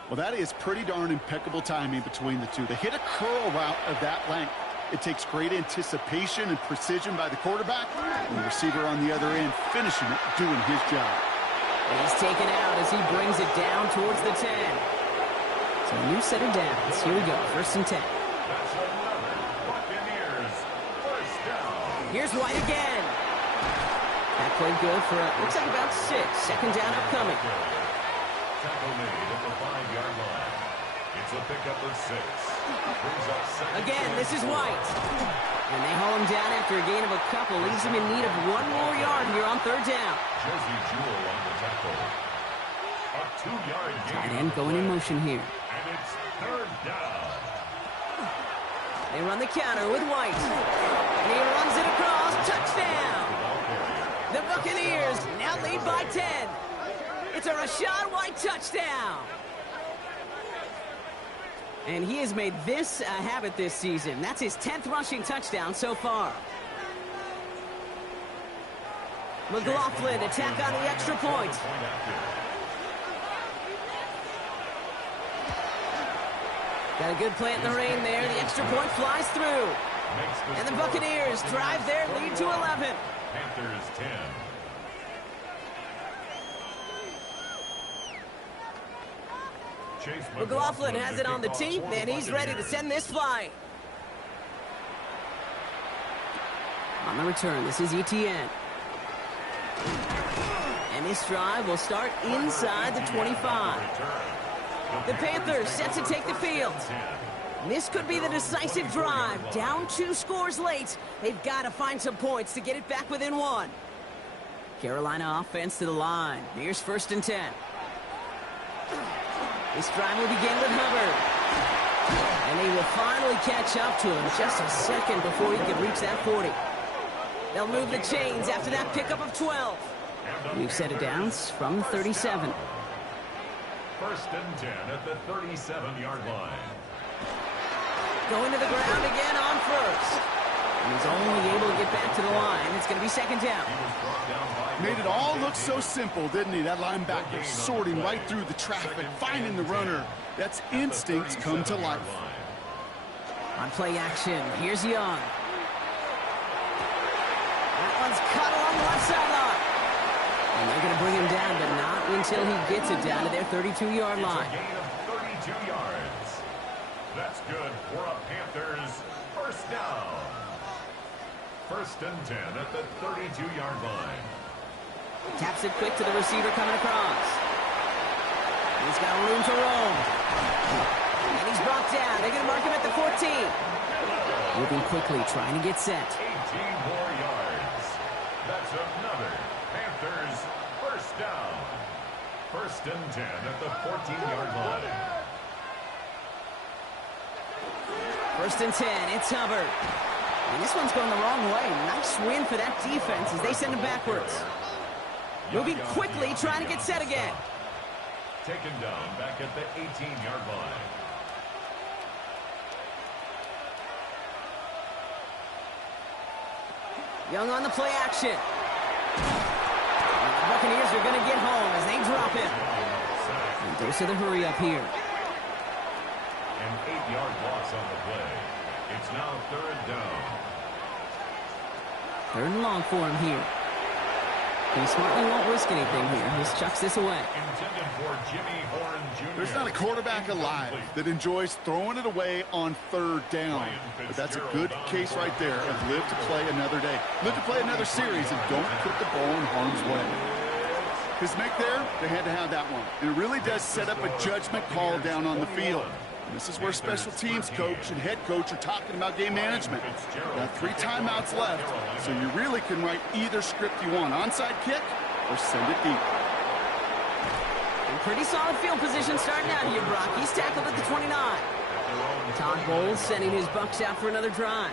Well, that is pretty darn impeccable timing between the two. They hit a curl route of that length. It takes great anticipation and precision by the quarterback, and the receiver on the other end finishing it, doing his job. And he's taken out as he brings it down towards the 10. So a new set of downs. Here we go, 1st and 10. Buccaneers first down. Here's White again. That played good for, looks like about 6. 2nd down upcoming. Tackle made at the 5-yard line. It's a pickup of 6. Again, this is White. And they haul him down after a gain of a couple. Leaves him in need of 1 more yard here on 3rd down. Josie Jewell on the tackle. A 2-yard gain. Tight end going in motion here. And it's 3rd down. They run the counter with White. And he runs it across. Touchdown! The Buccaneers now lead by 10. It's a Rachaad White touchdown. And he has made this a habit this season. That's his 10th rushing touchdown so far. McLaughlin attack on the extra point. Got a good play in the rain there. The extra point flies through. And the Buccaneers drive their lead to 11. Panthers 10. McLaughlin has it on the tee, and he's ready to send this flying. On the return, this is Etienne. And this drive will start inside the 25. The Panthers set to take the field. This could be the decisive drive. Down 2 scores late. They've got to find some points to get it back within 1. Carolina offense to the line. Here's 1st and 10. This drive will begin with Hubbard. And they will finally catch up to him just a second before he can reach that 40. They'll move the chains after that pickup of 12. We've set it downs from 37. 1st and 10 at the 37-yard line. Going to the ground again on 1st. And he's only able to get back to the line. It's going to be 2nd down. Made it all look so simple, didn't he? That linebacker sorting right through the traffic, finding the runner. That's instincts come to life. On play action, here's Young. That one's cut along the left sideline. And they're going to bring him down, but not until he gets it down to their 32-yard line. It's a gain of 32 yards. That's good for a Panthers 1st down. 1st and 10 at the 32-yard line. Taps it quick to the receiver coming across. He's got room to roam. And he's brought down. They're going to mark him at the 14. Moving quickly, trying to get set. 18 more yards. That's another Panthers 1st down. 1st and 10 at the 14-yard line. 1st and 10, it's Hubbard. And this one's going the wrong way. Nice win for that defense as they send him backwards. Moving quickly, trying to get set again. Taken down back at the 18-yard line. Young on the play action. The Buccaneers are going to get home as they drop him. And dose of the hurry up here. An 8-yard loss on the play. It's now 3rd down. 3rd and long for him here. He smartly won't risk anything here. He just chucks this away. Intended for Jimmy Horn Jr. There's not a quarterback alive that enjoys throwing it away on 3rd down. But that's a good case right there of live to play another day. Live to play another series and don't put the ball in harm's way. His make there, they had to have that one. And it really does set up a judgment call down on the field. And this is where special teams coach and head coach are talking about game management. Got 3 timeouts left, so you really can write either script you want. Onside kick or send it deep. And pretty solid field position starting out here, Brock. He's tackled at the 29. Todd Bowles sending his Bucs out for another drive.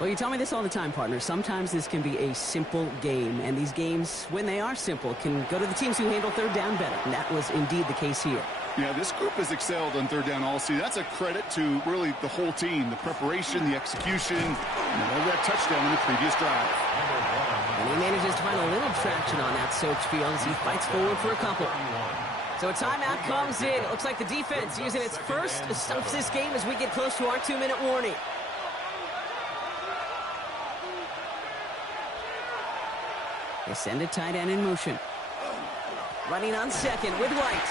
Well, you tell me this all the time, partner. Sometimes this can be a simple game, and these games, when they are simple, can go to the teams who handle 3rd down better. And that was indeed the case here. Yeah, this group has excelled on 3rd down all season. That's a credit to really the whole team, the preparation, the execution, and that touchdown in the previous drive. And he manages to find a little traction on that soaked field as he fights forward for a couple. So a timeout comes in. It looks like the defense using its first stops this game as we get close to our 2-minute warning. They send a tight end in motion. Running on 2nd with White.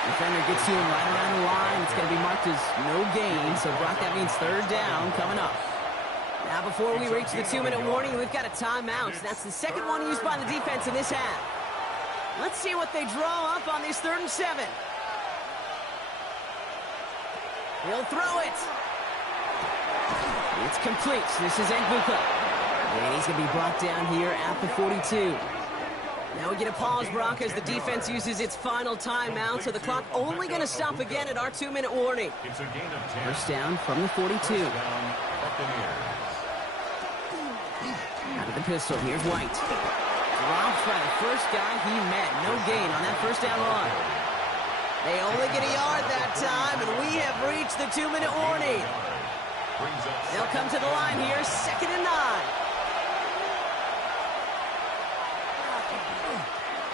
Defender gets to him right around the line. It's going to be marked as no gain. So, Brock, that means 3rd down coming up. Now, before we reach the 2-minute warning, we've got a timeout. That's the 2nd one used by the defense in this half. Let's see what they draw up on this 3rd and 7. He'll throw it. It's complete. This is Ngbuka. And he's going to be brought down here at the 42. Now we get a pause, Brock, as the defense uses its final timeout, so the clock only going to stop again at our 2-minute warning. It's a gain of 10. 1st down from the 42. Buccaneers. Out of the pistol, here's White. Dropped by the first guy he met. No gain on that first down run. They only get a yard that time, and we have reached the 2-minute warning. They'll come to the line here, 2nd and 9.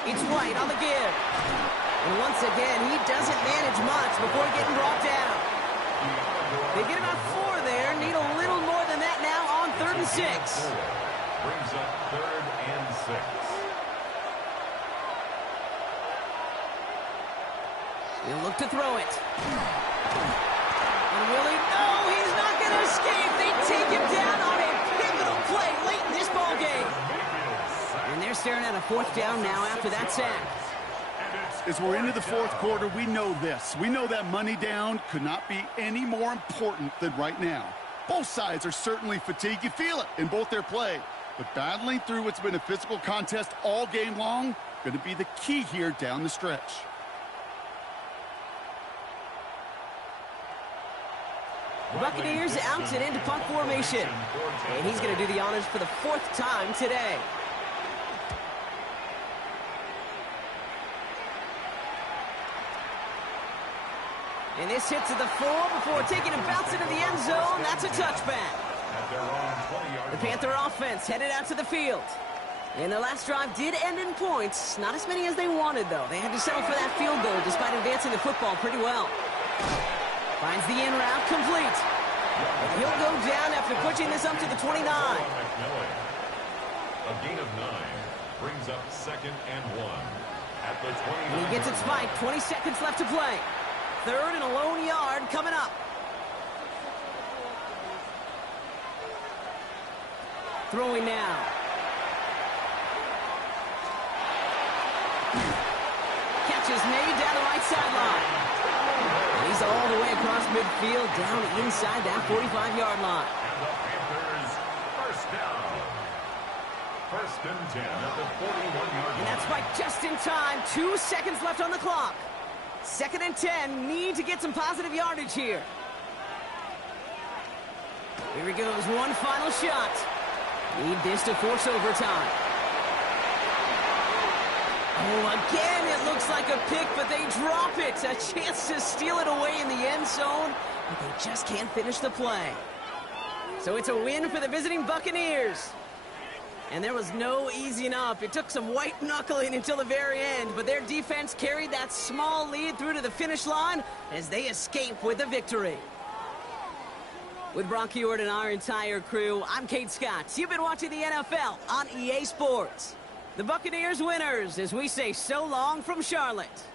It's White on the give. And once again, he doesn't manage much before getting brought down. They get about 4 there, need a little more than that now on 3rd and 6. Brings up 3rd and 6. He'll look to throw it. And will he? No, he's not going to escape. They take him down on a pivotal play late in this ball game. And they're staring at a 4th down now after that sack. As we're into the 4th quarter, we know this. We know that money down could not be any more important than right now. Both sides are certainly fatigued. You feel it in both their play. But battling through what's been a physical contest all game long, going to be the key here down the stretch. The Buccaneers out and into punt formation. And he's going to do the honors for the 4th time today. And this hits at the 4 before taking a bounce into the end zone. That's a touchback. The Panther offense headed out to the field. And their last drive did end in points. Not as many as they wanted, though. They had to settle for that field goal despite advancing the football pretty well. Finds the in route complete. And he'll go down after pushing this up to the 29. A gain of 9 brings up 2nd and 1 at the 29. And he gets it spiked. 20 seconds left to play. 3rd and a lone yard coming up. Throwing now. Catch is made down the right sideline. He's all the way across midfield, down inside that 45-yard line. And the Panthers, 1st down. 1st and 10 at the 41-yard line. And that's spiked just in time. 2 seconds left on the clock. 2nd and 10. Need to get some positive yardage here. Here he goes. One final shot. Need this to force overtime. Oh, again, it looks like a pick, but they drop it. A chance to steal it away in the end zone, but they just can't finish the play. So it's a win for the visiting Buccaneers. And there was no easing up. It took some white knuckling until the very end, but their defense carried that small lead through to the finish line as they escape with a victory. With Brock Ewart and our entire crew, I'm Kate Scott. You've been watching the NFL on EA Sports. The Buccaneers winners as we say so long from Charlotte.